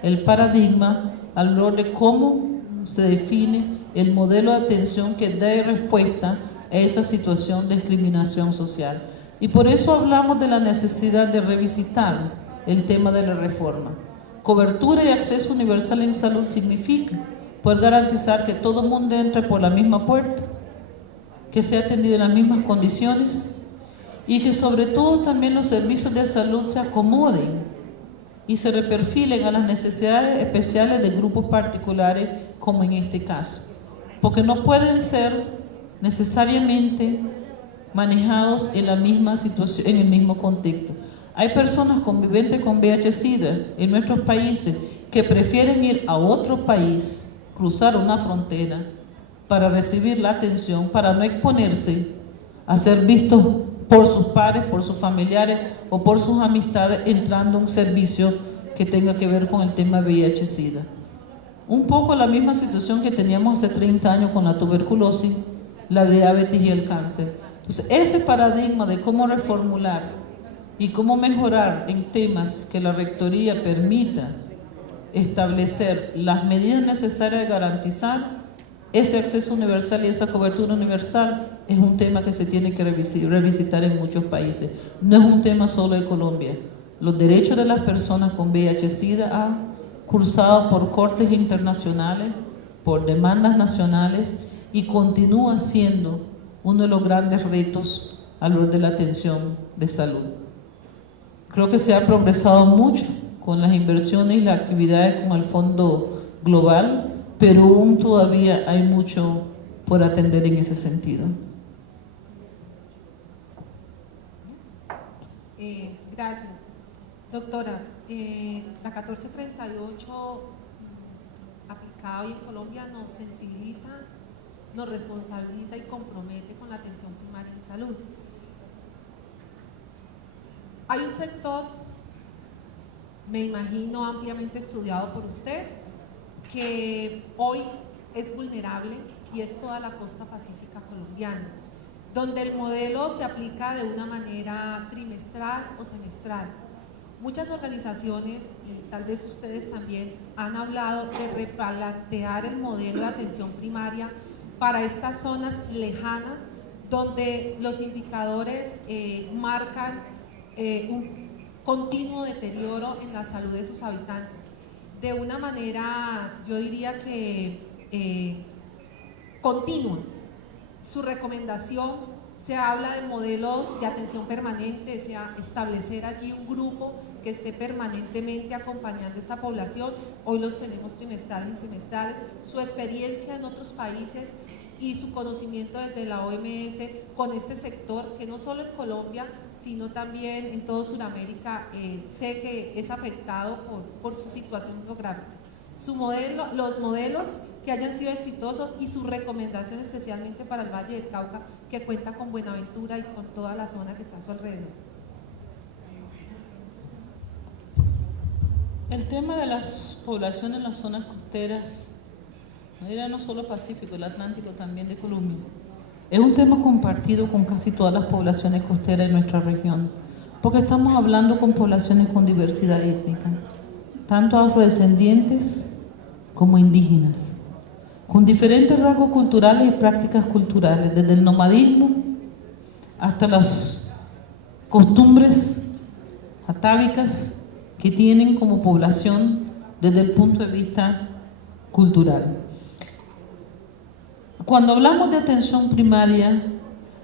el paradigma alrededor de cómo se define el modelo de atención que dé respuesta a esa situación de discriminación social. Y por eso hablamos de la necesidad de revisitar el tema de la reforma. Cobertura y acceso universal en salud significa poder garantizar que todo el mundo entre por la misma puerta, que sea atendido en las mismas condiciones y que sobre todo también los servicios de salud se acomoden y se reperfilen a las necesidades especiales de grupos particulares como en este caso, porque no pueden ser necesariamente manejados en la misma situación, en el mismo contexto. Hay personas conviventes con VIH-Sida en nuestros países que prefieren ir a otro país, cruzar una frontera para recibir la atención, para no exponerse a ser vistos por sus pares, por sus familiares o por sus amistades entrando a un servicio que tenga que ver con el tema VIH-Sida. Un poco la misma situación que teníamos hace 30 años con la tuberculosis, la diabetes y el cáncer. Entonces, ese paradigma de cómo reformular y cómo mejorar en temas que la Rectoría permita establecer las medidas necesarias de garantizar ese acceso universal y esa cobertura universal es un tema que se tiene que revisitar en muchos países. No es un tema solo de Colombia. Los derechos de las personas con VIH-Sida han cursado por cortes internacionales, por demandas nacionales y continúa siendo uno de los grandes retos a la hora de la atención de salud. Creo que se ha progresado mucho con las inversiones y las actividades con el Fondo Global, pero aún todavía hay mucho por atender en ese sentido. Gracias. Doctora, la 1438 aplicada hoy en Colombia nos sensibiliza, nos responsabiliza y compromete con la atención primaria en salud. Hay un sector, me imagino ampliamente estudiado por usted, que hoy es vulnerable y es toda la costa pacífica colombiana, donde el modelo se aplica de una manera trimestral o semestral. Muchas organizaciones, y tal vez ustedes también, han hablado de replantear el modelo de atención primaria para estas zonas lejanas, donde los indicadores marcan un continuo deterioro en la salud de sus habitantes. De una manera, yo diría que continua. Su recomendación, se habla de modelos de atención permanente, o sea, establecer allí un grupo que esté permanentemente acompañando a esta población. Hoy los tenemos trimestrales y semestrales. Su experiencia en otros países y su conocimiento desde la OMS con este sector, que no solo en Colombia, sino también en toda Sudamérica, sé que es afectado por su situación geográfica. Su modelo, los modelos que hayan sido exitosos y su recomendación especialmente para el Valle del Cauca, que cuenta con Buenaventura y con toda la zona que está a su alrededor. El tema de las poblaciones en las zonas costeras, no solo Pacífico, el Atlántico también de Colombia, es un tema compartido con casi todas las poblaciones costeras de nuestra región, porque estamos hablando con poblaciones con diversidad étnica, tanto afrodescendientes como indígenas, con diferentes rasgos culturales y prácticas culturales, desde el nomadismo hasta las costumbres atávicas que tienen como población desde el punto de vista cultural. Cuando hablamos de atención primaria,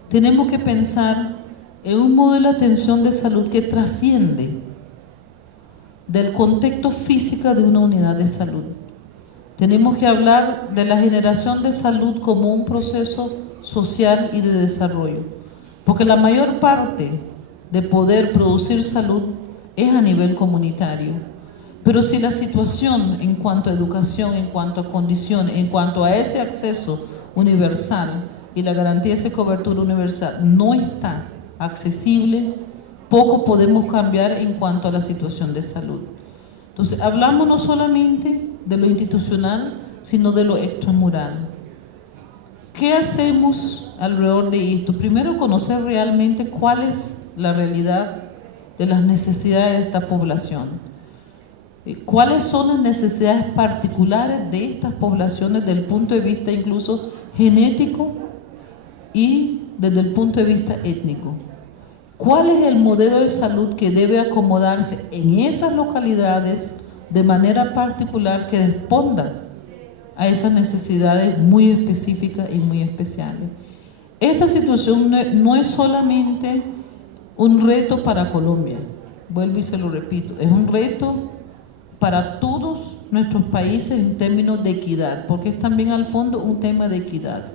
tenemos que pensar en un modelo de atención de salud que trasciende del contexto físico de una unidad de salud. Tenemos que hablar de la generación de salud como un proceso social y de desarrollo, porque la mayor parte de poder producir salud es a nivel comunitario. Pero si la situación en cuanto a educación, en cuanto a condiciones, en cuanto a ese acceso universal y la garantía de esa cobertura universal no está accesible, poco podemos cambiar en cuanto a la situación de salud. Entonces, hablamos no solamente de lo institucional, sino de lo extramural. ¿Qué hacemos alrededor de esto? Primero, conocer realmente cuál es la realidad de las necesidades de esta población. ¿Cuáles son las necesidades particulares de estas poblaciones desde el punto de vista incluso genético y desde el punto de vista étnico? ¿Cuál es el modelo de salud que debe acomodarse en esas localidades de manera particular que responda a esas necesidades muy específicas y muy especiales? Esta situación no es solamente un reto para Colombia, vuelvo y se lo repito, es un reto para todos nuestros países en términos de equidad, porque es también al fondo un tema de equidad.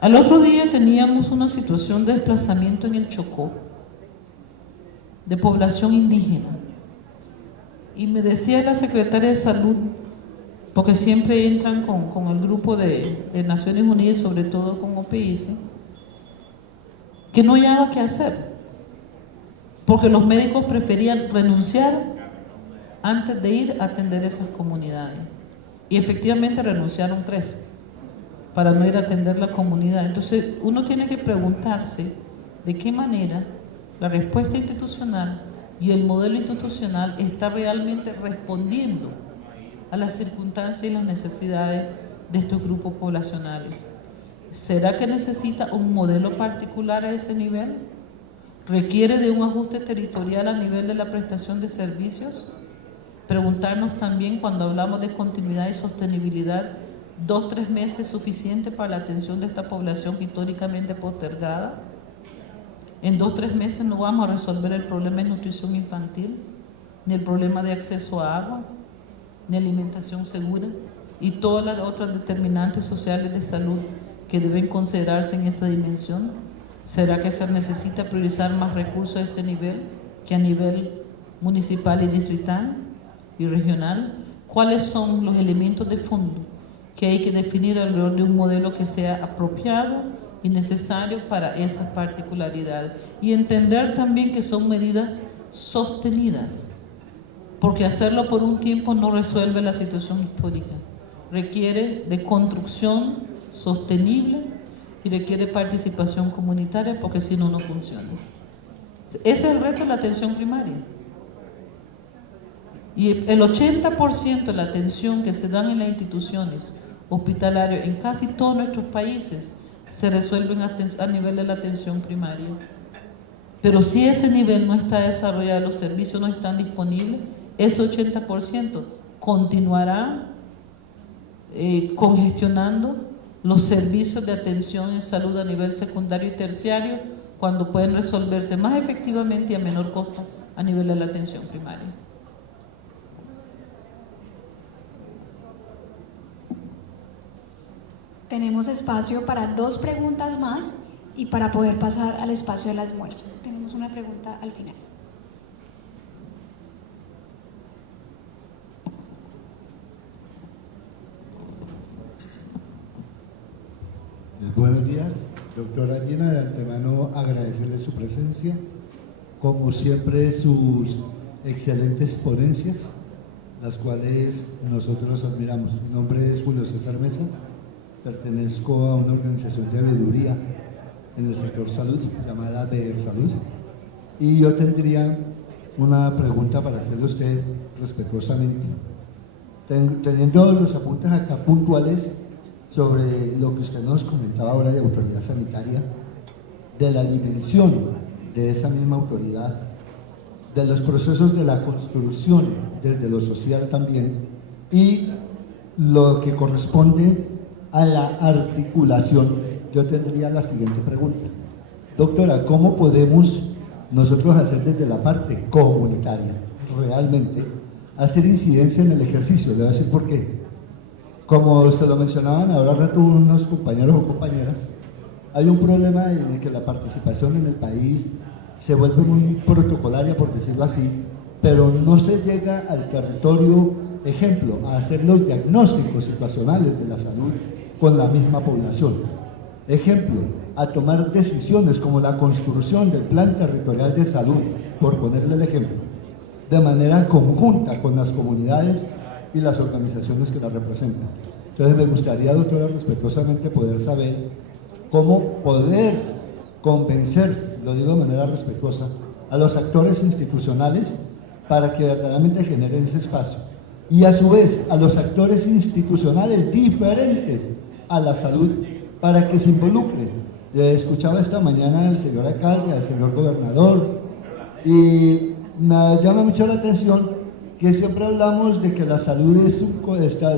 Al otro día teníamos una situación de desplazamiento en el Chocó, de población indígena, y me decía la secretaria de Salud, porque siempre entran con el grupo de Naciones Unidas, sobre todo con OPS, que no hallaba qué hacer, porque los médicos preferían renunciar antes de ir a atender esas comunidades. Y efectivamente renunciaron 3 para no ir a atender la comunidad. Entonces uno tiene que preguntarse de qué manera la respuesta institucional y el modelo institucional está realmente respondiendo a las circunstancias y las necesidades de estos grupos poblacionales. ¿Será que necesita un modelo particular a ese nivel? ¿Requiere de un ajuste territorial a nivel de la prestación de servicios? Preguntarnos también, cuando hablamos de continuidad y sostenibilidad, 2-3 meses suficiente para la atención de esta población históricamente postergada. En 2-3 meses no vamos a resolver el problema de nutrición infantil, ni el problema de acceso a agua, ni alimentación segura y todas las otras determinantes sociales de salud que deben considerarse en esta dimensión? ¿Será que se necesita priorizar más recursos a ese nivel que a nivel municipal y distrital y regional? ¿Cuáles son los elementos de fondo que hay que definir alrededor de un modelo que sea apropiado y necesario para esas particularidades? Y entender también que son medidas sostenidas, porque hacerlo por un tiempo no resuelve la situación histórica. Requiere de construcción sostenible y requiere participación comunitaria, porque si no, no funciona. Ese es el reto de la atención primaria. Y el 80% de la atención que se dan en las instituciones hospitalarias en casi todos nuestros países se resuelven a nivel de la atención primaria. Pero si ese nivel no está desarrollado, los servicios no están disponibles, ese 80% continuará congestionando los servicios de atención en salud a nivel secundario y terciario, cuando pueden resolverse más efectivamente y a menor costo a nivel de la atención primaria. Tenemos espacio para 2 preguntas más y para poder pasar al espacio del almuerzo. Tenemos una pregunta al final. Buenos días, doctora Gina. De antemano agradecerle su presencia, como siempre sus excelentes ponencias, las cuales nosotros admiramos. Mi nombre es Julio César Mesa, pertenezco a una organización de veeduría en el sector salud llamada de Salud, y yo tendría una pregunta para hacerle a usted respetuosamente, teniendo los apuntes acá puntuales sobre lo que usted nos comentaba ahora de autoridad sanitaria, de la dimensión de esa misma autoridad, de los procesos de la construcción desde lo social también, y lo que corresponde a la articulación. Yo tendría la siguiente pregunta. Doctora, ¿cómo podemos nosotros hacer desde la parte comunitaria realmente hacer incidencia en el ejercicio? Le voy a decir por qué. Como se lo mencionaban ahora rato unos compañeros o compañeras, hay un problema en el que la participación en el país se vuelve muy protocolaria, por decirlo así, pero no se llega al territorio, ejemplo, a hacer los diagnósticos situacionales de la salud con la misma población. Ejemplo, a tomar decisiones como la construcción del plan territorial de salud, por ponerle el ejemplo, de manera conjunta con las comunidades y las organizaciones que la representan. Entonces me gustaría, doctora, respetuosamente poder saber cómo poder convencer, lo digo de manera respetuosa, a los actores institucionales para que verdaderamente generen ese espacio, y a su vez a los actores institucionales diferentes a la salud para que se involucren. Escuchaba esta mañana al señor alcalde, al señor gobernador, y me llama mucho la atención que siempre hablamos de que la salud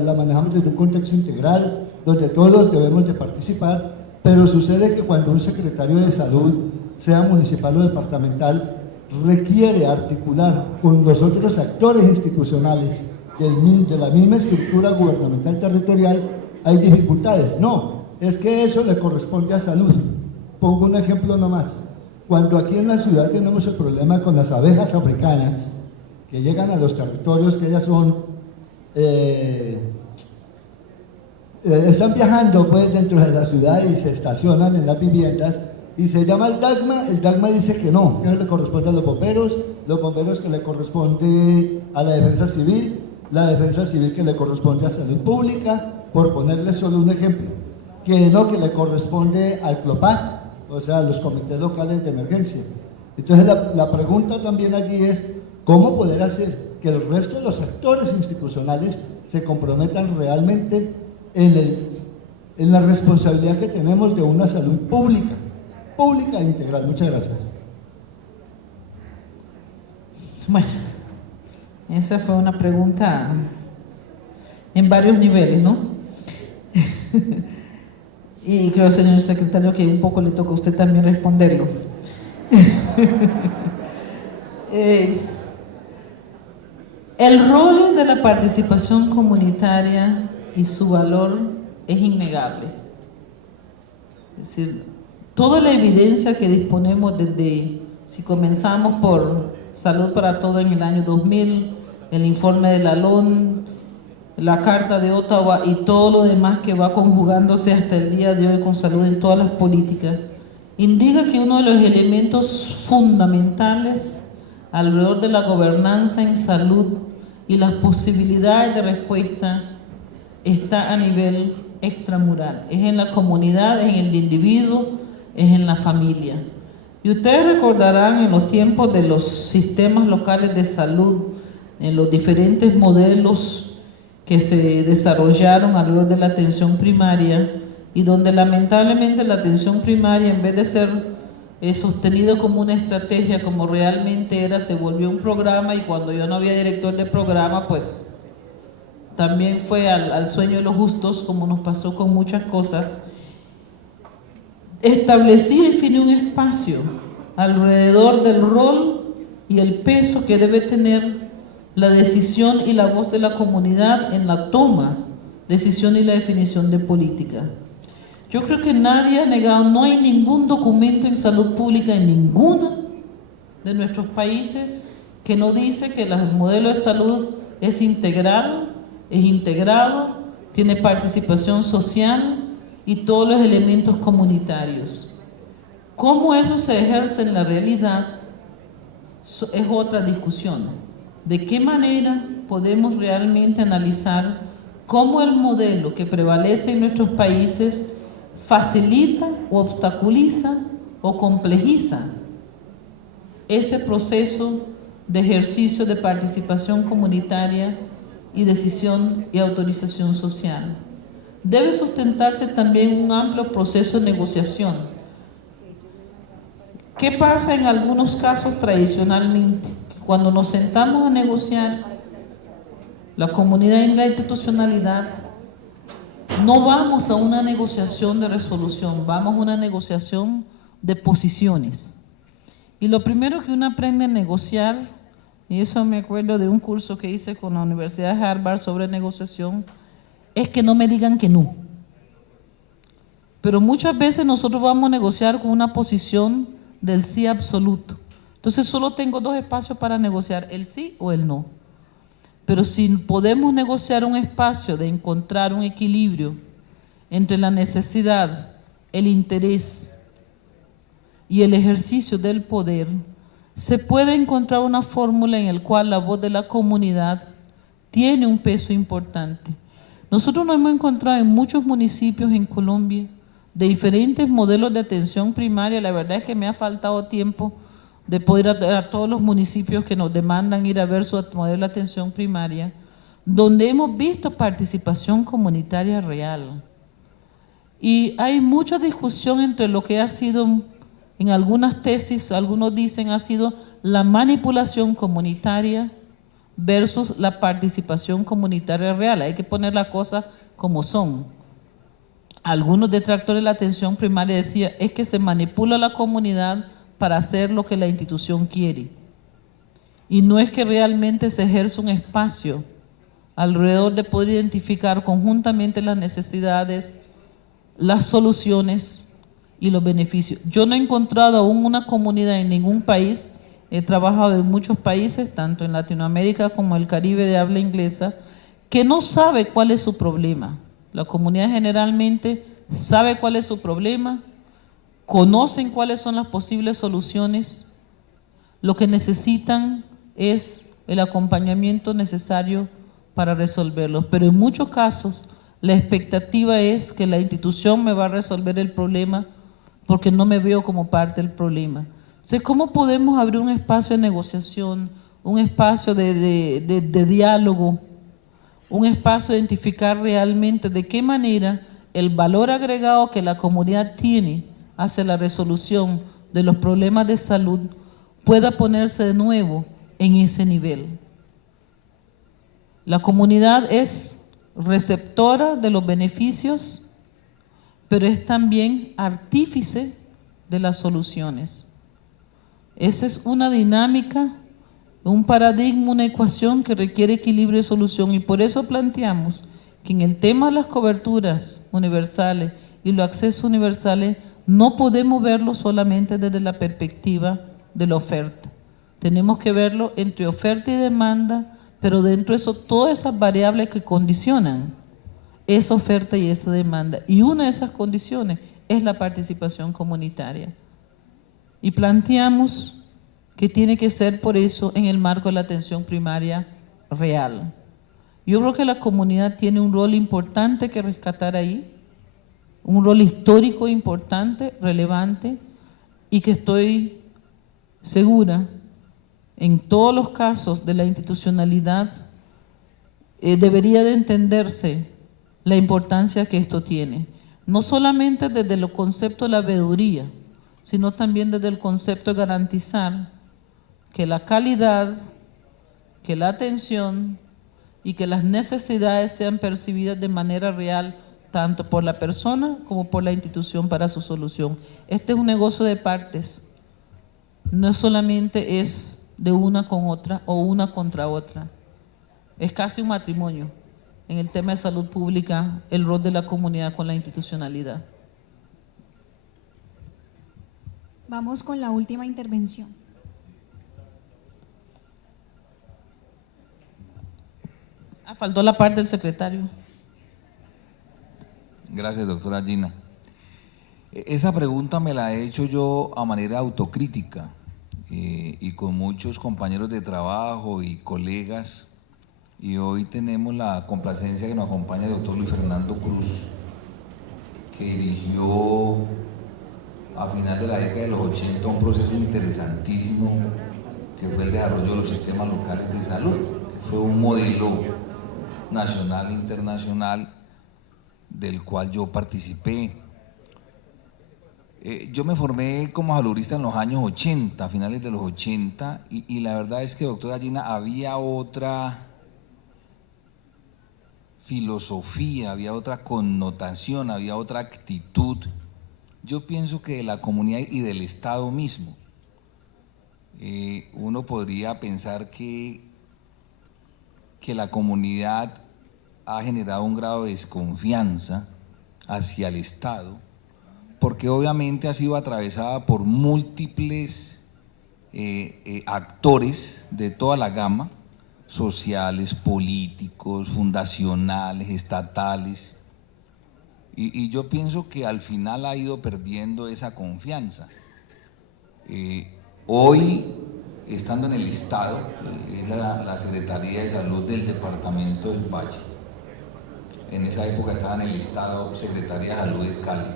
la manejamos desde un contexto integral, donde todos debemos de participar, pero sucede que cuando un secretario de salud, sea municipal o departamental, requiere articular con los otros actores institucionales de la misma estructura gubernamental territorial, hay dificultades. No, es que eso le corresponde a salud. Pongo un ejemplo nomás. Cuando aquí en la ciudad tenemos el problema con las abejas africanas, que llegan a los territorios, que ellas son, están viajando pues dentro de la ciudad y se estacionan en las viviendas, y se llama el DACMA dice que no, que le corresponde a los bomberos que le corresponde a la defensa civil que le corresponde a salud pública, por ponerle solo un ejemplo, que no, que le corresponde al CLOPAC, o sea, a los comités locales de emergencia. Entonces la pregunta también allí es, ¿cómo poder hacer que el resto de los actores institucionales se comprometan realmente en la responsabilidad que tenemos de una salud pública e integral? Muchas gracias. Bueno, esa fue una pregunta en varios niveles, ¿no? Y creo, señor secretario, que un poco le toca a usted también responderlo. El rol de la participación comunitaria y su valor es innegable. Es decir, toda la evidencia que disponemos desde, si comenzamos por Salud para Todos en el año 2000, el informe de la ONU, la Carta de Ottawa y todo lo demás que va conjugándose hasta el día de hoy con salud en todas las políticas, indica que uno de los elementos fundamentales alrededor de la gobernanza en salud y las posibilidades de respuesta está a nivel extramural, es en la comunidad, es en el individuo, es en la familia. Y ustedes recordarán en los tiempos de los sistemas locales de salud, en los diferentes modelos que se desarrollaron alrededor de la atención primaria, y donde lamentablemente la atención primaria, en vez de ser sostenido como una estrategia, como realmente era, se volvió un programa, y cuando yo no había director de programa, pues también fue al sueño de los justos, como nos pasó con muchas cosas. Establecí y definí un espacio alrededor del rol y el peso que debe tener la decisión y la voz de la comunidad en la toma, decisión y la definición de política. Yo creo que nadie ha negado, no hay ningún documento en salud pública en ninguno de nuestros países que no dice que el modelo de salud es integrado, tiene participación social y todos los elementos comunitarios. ¿Cómo eso se ejerce en la realidad? Es otra discusión. ¿De qué manera podemos realmente analizar cómo el modelo que prevalece en nuestros países facilita o obstaculiza o complejiza ese proceso de ejercicio de participación comunitaria y decisión y autorización social? Debe sustentarse también un amplio proceso de negociación. ¿Qué pasa en algunos casos tradicionalmente? Cuando nos sentamos a negociar, la comunidad y la institucionalidad, no vamos a una negociación de resolución, vamos a una negociación de posiciones. Y lo primero que uno aprende a negociar, y eso me acuerdo de un curso que hice con la Universidad de Harvard sobre negociación, es que no me digan que no. Pero muchas veces nosotros vamos a negociar con una posición del sí absoluto. Entonces solo tengo dos espacios para negociar, el sí o el no. Pero si podemos negociar un espacio de encontrar un equilibrio entre la necesidad, el interés y el ejercicio del poder, se puede encontrar una fórmula en la cual la voz de la comunidad tiene un peso importante. Nosotros nos hemos encontrado en muchos municipios en Colombia de diferentes modelos de atención primaria. La verdad es que me ha faltado tiempo de poder a todos los municipios que nos demandan ir a ver su modelo de atención primaria, donde hemos visto participación comunitaria real. Y hay mucha discusión entre lo que ha sido, en algunas tesis, algunos dicen ha sido la manipulación comunitaria versus la participación comunitaria real. Hay que poner las cosas como son. Algunos detractores de la atención primaria decían, es que se manipula la comunidad para hacer lo que la institución quiere. Y no es que realmente se ejerce un espacio alrededor de poder identificar conjuntamente las necesidades, las soluciones y los beneficios. Yo no he encontrado aún una comunidad en ningún país, he trabajado en muchos países, tanto en Latinoamérica como en el Caribe de habla inglesa, que no sabe cuál es su problema. La comunidad generalmente sabe cuál es su problema, conocen cuáles son las posibles soluciones, lo que necesitan es el acompañamiento necesario para resolverlos. Pero en muchos casos la expectativa es que la institución me va a resolver el problema porque no me veo como parte del problema. Entonces, ¿cómo podemos abrir un espacio de negociación, un espacio de diálogo, un espacio de identificar realmente de qué manera el valor agregado que la comunidad tiene hacia la resolución de los problemas de salud pueda ponerse de nuevo en ese nivel? La comunidad es receptora de los beneficios, pero es también artífice de las soluciones. Esa es una dinámica un paradigma, una ecuación que requiere equilibrio y solución, y por eso planteamos que en el tema de las coberturas universales y los accesos universales no podemos verlo solamente desde la perspectiva de la oferta. Tenemos que verlo entre oferta y demanda, pero dentro de eso todas esas variables que condicionan esa oferta y esa demanda. Y una de esas condiciones es la participación comunitaria. Y planteamos que tiene que ser por eso en el marco de la atención primaria real. Yo creo que la comunidad tiene un rol importante que rescatar ahí, un rol histórico importante, relevante, y que estoy segura, en todos los casos de la institucionalidad, debería de entenderse la importancia que esto tiene, no solamente desde el concepto de la veeduría, sino también desde el concepto de garantizar que la calidad, que la atención y que las necesidades sean percibidas de manera real, tanto por la persona como por la institución para su solución. Este es un negocio de partes, no solamente es de una con otra o una contra otra, es casi un matrimonio. En el tema de salud pública, el rol de la comunidad con la institucionalidad. Vamos con la última intervención. Faltó la parte del secretario. Gracias, doctora Gina. Esa pregunta me la he hecho yo a manera autocrítica y con muchos compañeros de trabajo y colegas, y hoy tenemos la complacencia que nos acompaña el doctor Luis Fernando Cruz, que dirigió a final de la década de los 80 un proceso interesantísimo que fue el desarrollo de los sistemas locales de salud, que fue un modelo nacional e internacional del cual yo participé. Yo me formé como saludista en los años 80, a finales de los 80, y la verdad es que, doctora Gina, había otra filosofía, había otra connotación, había otra actitud, yo pienso que de la comunidad y del Estado mismo. Uno podría pensar que la comunidad ha generado un grado de desconfianza hacia el Estado, porque obviamente ha sido atravesada por múltiples actores de toda la gama, sociales, políticos, fundacionales, estatales, y yo pienso que al final ha ido perdiendo esa confianza. Hoy, estando en el Estado, es la Secretaría de Salud del Departamento del Valle. En esa época estaba en el Estado Secretaría de Salud de Cali.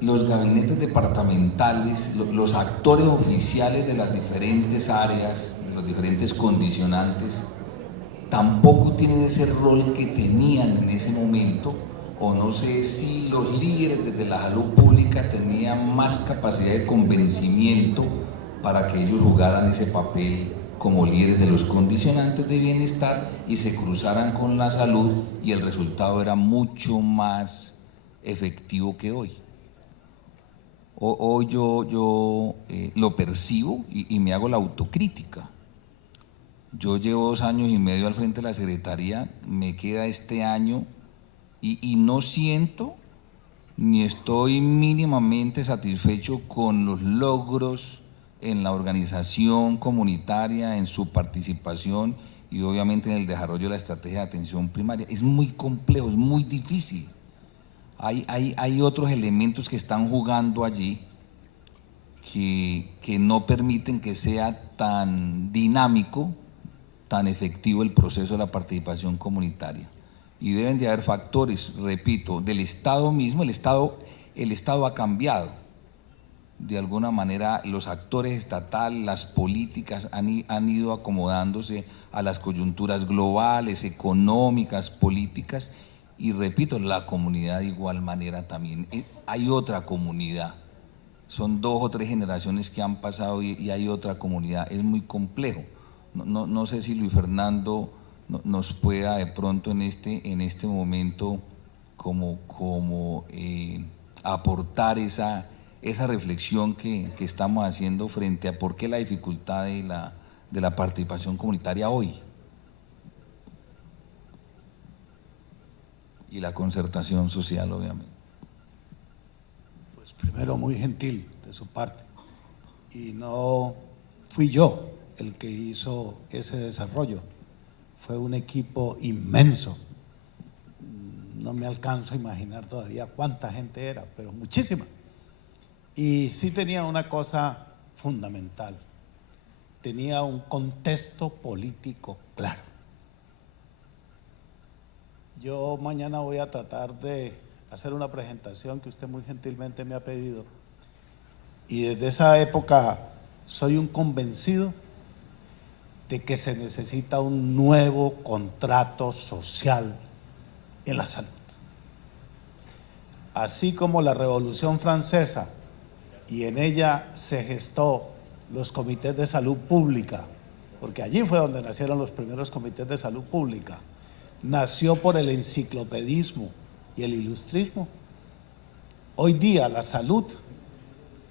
Los gabinetes departamentales, los actores oficiales de las diferentes áreas, de los diferentes condicionantes, tampoco tienen ese rol que tenían en ese momento, o no sé si los líderes desde la salud pública tenían más capacidad de convencimiento para que ellos jugaran ese papel como líderes de los condicionantes de bienestar y se cruzaran con la salud, y el resultado era mucho más efectivo que hoy. Hoy yo lo percibo y me hago la autocrítica. Yo llevo 2 años y medio al frente de la Secretaría, me queda este año y no siento ni estoy mínimamente satisfecho con los logros en la organización comunitaria, en su participación y obviamente en el desarrollo de la estrategia de atención primaria. Es muy complejo, es muy difícil. Hay otros elementos que están jugando allí que no permiten que sea tan dinámico, tan efectivo el proceso de la participación comunitaria. Y deben de haber factores, repito, del Estado mismo. El Estado ha cambiado. De alguna manera los actores estatales, las políticas han ido acomodándose a las coyunturas globales, económicas, políticas, y repito, la comunidad de igual manera también. Hay otra comunidad, son 2 o 3 generaciones que han pasado y hay otra comunidad, es muy complejo. No sé si Luis Fernando nos pueda de pronto en este momento como aportar esa esa reflexión que estamos haciendo frente a por qué la dificultad de la participación comunitaria hoy y la concertación social, obviamente. Pues primero, muy gentil de su parte, y no fui yo el que hizo ese desarrollo, fue un equipo inmenso. No me alcanzo a imaginar todavía cuánta gente era, pero muchísima. Y sí tenía una cosa fundamental, tenía un contexto político claro. Yo mañana voy a tratar de hacer una presentación que usted muy gentilmente me ha pedido, y desde esa época soy un convencido de que se necesita un nuevo contrato social en la salud. Así como la Revolución Francesa, y en ella se gestó los comités de salud pública, porque allí fue donde nacieron los primeros comités de salud pública, nació por el enciclopedismo y el ilustrismo. Hoy día la salud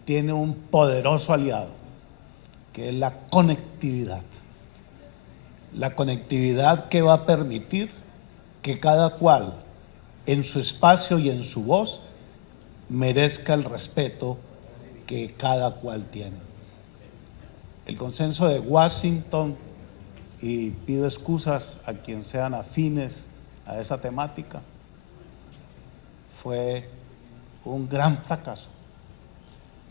tiene un poderoso aliado, que es la conectividad. La conectividad que va a permitir que cada cual, en su espacio y en su voz, merezca el respeto que cada cual tiene. El consenso de Washington, y pido excusas a quienes sean afines a esa temática, fue un gran fracaso,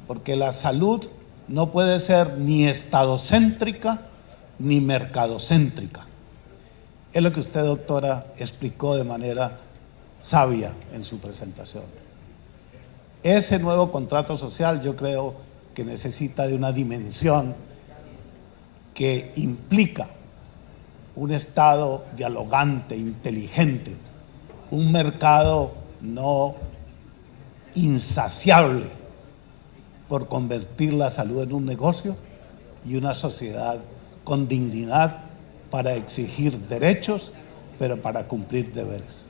porque la salud no puede ser ni estadocéntrica ni mercadocéntrica. Es lo que usted, doctora, explicó de manera sabia en su presentación. Ese nuevo contrato social yo creo que necesita de una dimensión que implica un Estado dialogante, inteligente, un mercado no insaciable por convertir la salud en un negocio, y una sociedad con dignidad para exigir derechos, pero para cumplir deberes.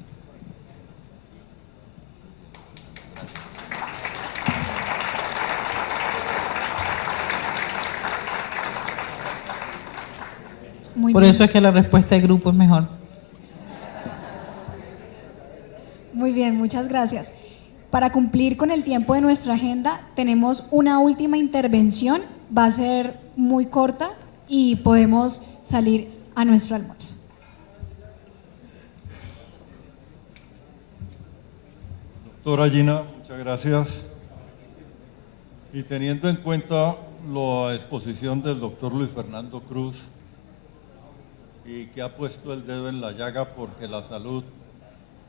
Muy Por bien. eso es que la respuesta del grupo es mejor. Muy bien, muchas gracias. Para cumplir con el tiempo de nuestra agenda, tenemos una última intervención. Va a ser muy corta y podemos salir a nuestro almuerzo. Doctora Gina, muchas gracias. Y teniendo en cuenta la exposición del doctor Luis Fernando Cruz, y que ha puesto el dedo en la llaga porque la salud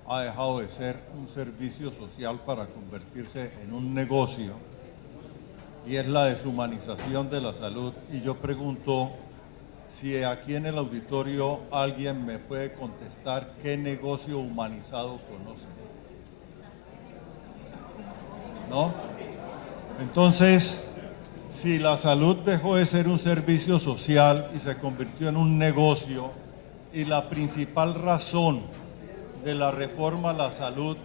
ha dejado de ser un servicio social para convertirse en un negocio, y es la deshumanización de la salud. Y yo pregunto si aquí en el auditorio alguien me puede contestar qué negocio humanizado conoce. ¿No? Entonces, si la salud dejó de ser un servicio social y se convirtió en un negocio, y la principal razón de la reforma a la salud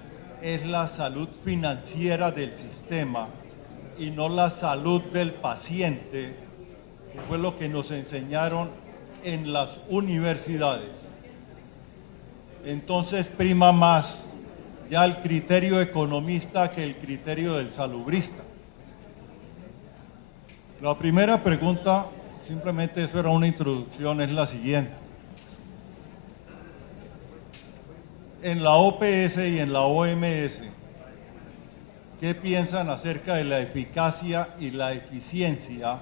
es la salud financiera del sistema y no la salud del paciente, que fue lo que nos enseñaron en las universidades, entonces prima más ya el criterio economista que el criterio del salubrista. La primera pregunta, simplemente eso era una introducción, es la siguiente. En la OPS y en la OMS, ¿qué piensan acerca de la eficacia y la eficiencia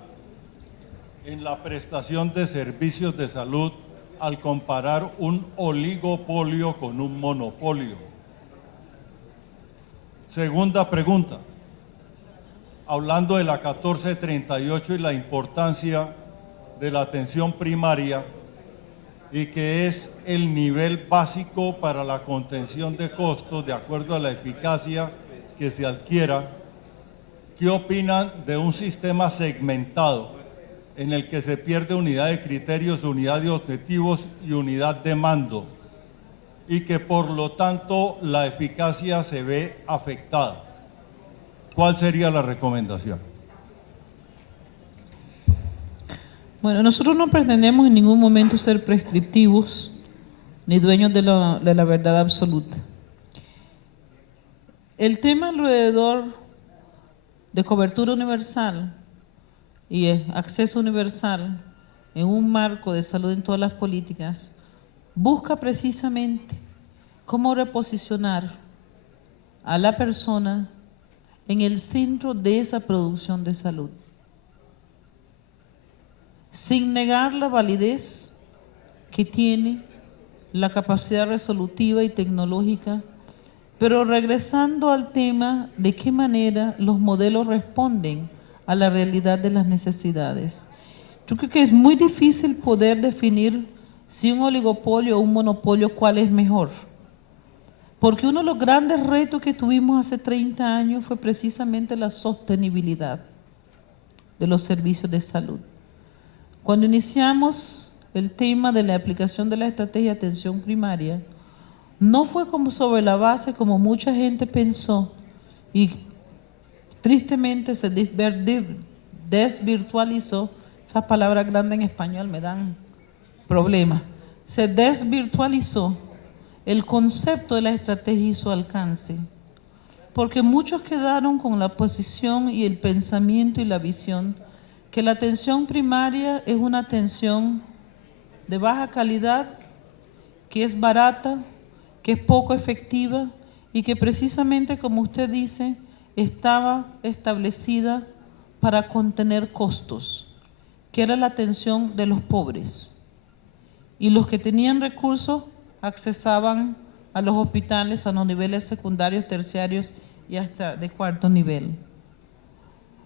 en la prestación de servicios de salud al comparar un oligopolio con un monopolio? Segunda pregunta. Hablando de la 1438 y la importancia de la atención primaria, y que es el nivel básico para la contención de costos de acuerdo a la eficacia que se adquiera, ¿qué opinan de un sistema segmentado en el que se pierde unidad de criterios, unidad de objetivos y unidad de mando, y que por lo tanto la eficacia se ve afectada? ¿cuál sería la recomendación? Bueno, nosotros no pretendemos en ningún momento ser prescriptivos ni dueños de la verdad absoluta. El tema alrededor de cobertura universal y acceso universal en un marco de salud en todas las políticas busca precisamente cómo reposicionar a la persona en el centro de esa producción de salud, sin negar la validez que tiene la capacidad resolutiva y tecnológica, pero regresando al tema de qué manera los modelos responden a la realidad de las necesidades. Yo creo que es muy difícil poder definir si un oligopolio o un monopolio cuál es mejor, porque uno de los grandes retos que tuvimos hace 30 años fue precisamente la sostenibilidad de los servicios de salud. Cuando iniciamos el tema de la aplicación de la estrategia de atención primaria, no fue como sobre la base como mucha gente pensó y tristemente se desvirtualizó. Esas palabras grandes en español me dan problemas. Se desvirtualizó el concepto de la estrategia y su alcance, porque muchos quedaron con la posición y el pensamiento y la visión que la atención primaria es una atención de baja calidad, que es barata, que es poco efectiva y que precisamente, como usted dice, estaba establecida para contener costos, que era la atención de los pobres. Y los que tenían recursos accesaban a los hospitales, a los niveles secundarios, terciarios y hasta de cuarto nivel.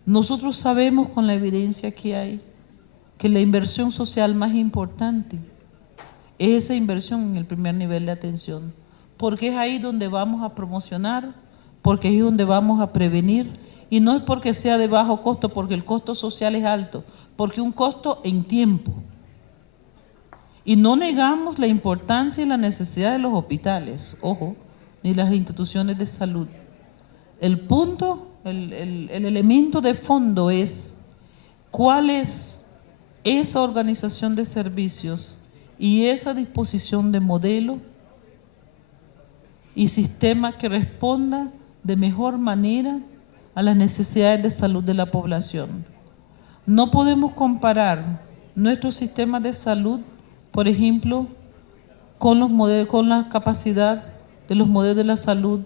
Nosotros sabemos con la evidencia que hay que la inversión social más importante es esa inversión en el primer nivel de atención, porque es ahí donde vamos a promocionar, porque es ahí donde vamos a prevenir, y no es porque sea de bajo costo, porque el costo social es alto, porque un costo en tiempo. Y no negamos la importancia y la necesidad de los hospitales, ojo, ni las instituciones de salud. El punto, el elemento de fondo es cuál es esa organización de servicios y esa disposición de modelo y sistema que responda de mejor manera a las necesidades de salud de la población. No podemos comparar nuestro sistema de salud, por ejemplo, con los modelos, con la capacidad de los modelos de la salud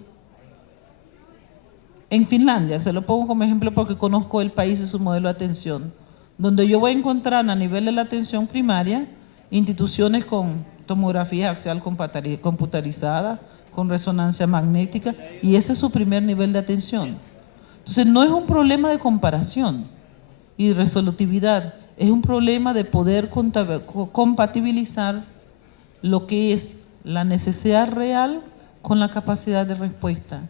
en Finlandia. Se lo pongo como ejemplo porque conozco el país y su modelo de atención, donde yo voy a encontrar a nivel de la atención primaria instituciones con tomografía axial computarizada, con resonancia magnética, y ese es su primer nivel de atención. Entonces no es un problema de comparación y resolutividad, es un problema de poder compatibilizar lo que es la necesidad real con la capacidad de respuesta.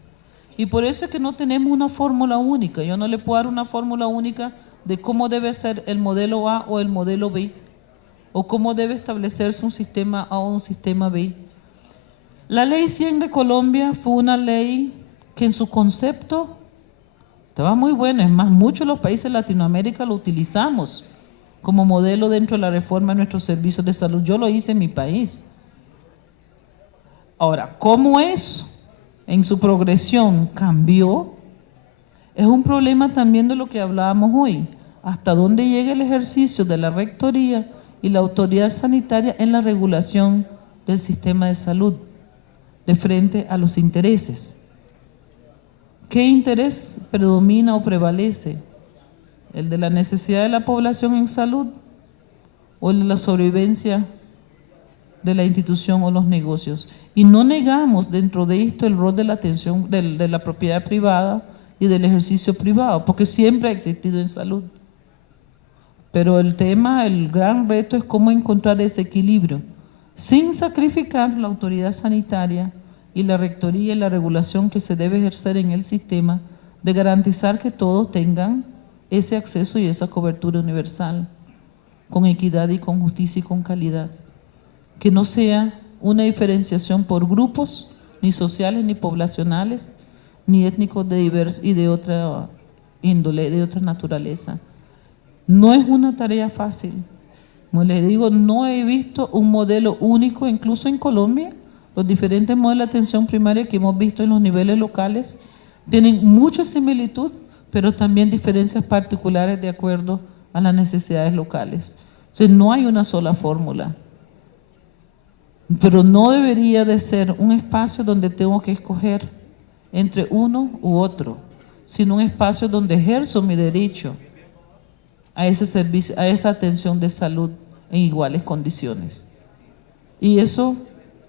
Y por eso es que no tenemos una fórmula única. Yo no le puedo dar una fórmula única de cómo debe ser el modelo A o el modelo B, o cómo debe establecerse un sistema A o un sistema B. La ley 100 de Colombia fue una ley que en su concepto estaba muy buena. Es más, muchos de los países de Latinoamérica lo utilizamos como modelo dentro de la reforma de nuestros servicios de salud. Yo lo hice en mi país. Ahora, ¿cómo eso en su progresión cambió? Es un problema también de lo que hablábamos hoy. ¿Hasta dónde llega el ejercicio de la rectoría y la autoridad sanitaria en la regulación del sistema de salud de frente a los intereses? ¿Qué interés predomina o prevalece? ¿El de la necesidad de la población en salud o el de la sobrevivencia de la institución o los negocios? Y no negamos dentro de esto el rol de la atención de la propiedad privada y del ejercicio privado, porque siempre ha existido en salud. Pero el tema, el gran reto es cómo encontrar ese equilibrio, sin sacrificar la autoridad sanitaria y la rectoría y la regulación que se debe ejercer en el sistema, de garantizar que todos tengan ese acceso y esa cobertura universal, con equidad y con justicia y con calidad. Que no sea una diferenciación por grupos, ni sociales, ni poblacionales, ni étnicos y de otra índole, de otra naturaleza. No es una tarea fácil. Como les digo, no he visto un modelo único, incluso en Colombia. Los diferentes modelos de atención primaria que hemos visto en los niveles locales tienen mucha similitud, pero también diferencias particulares de acuerdo a las necesidades locales. Entonces, no hay una sola fórmula. Pero no debería de ser un espacio donde tengo que escoger entre uno u otro, sino un espacio donde ejerzo mi derecho a ese servicio, a esa atención de salud en iguales condiciones. Y eso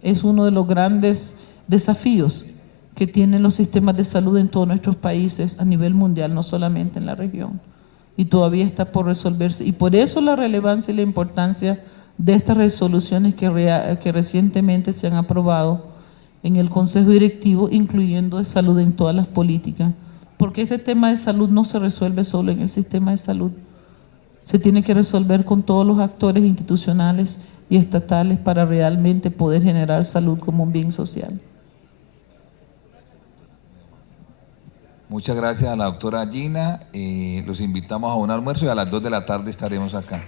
es uno de los grandes desafíos que tienen los sistemas de salud en todos nuestros países a nivel mundial, no solamente en la región. Y todavía está por resolverse. Y por eso la relevancia y la importancia de estas resoluciones que recientemente se han aprobado en el Consejo Directivo, incluyendo de salud en todas las políticas. Porque este tema de salud no se resuelve solo en el sistema de salud. Se tiene que resolver con todos los actores institucionales y estatales para realmente poder generar salud como un bien social. Muchas gracias a la doctora Gina. Los invitamos a un almuerzo y a las 2 de la tarde estaremos acá.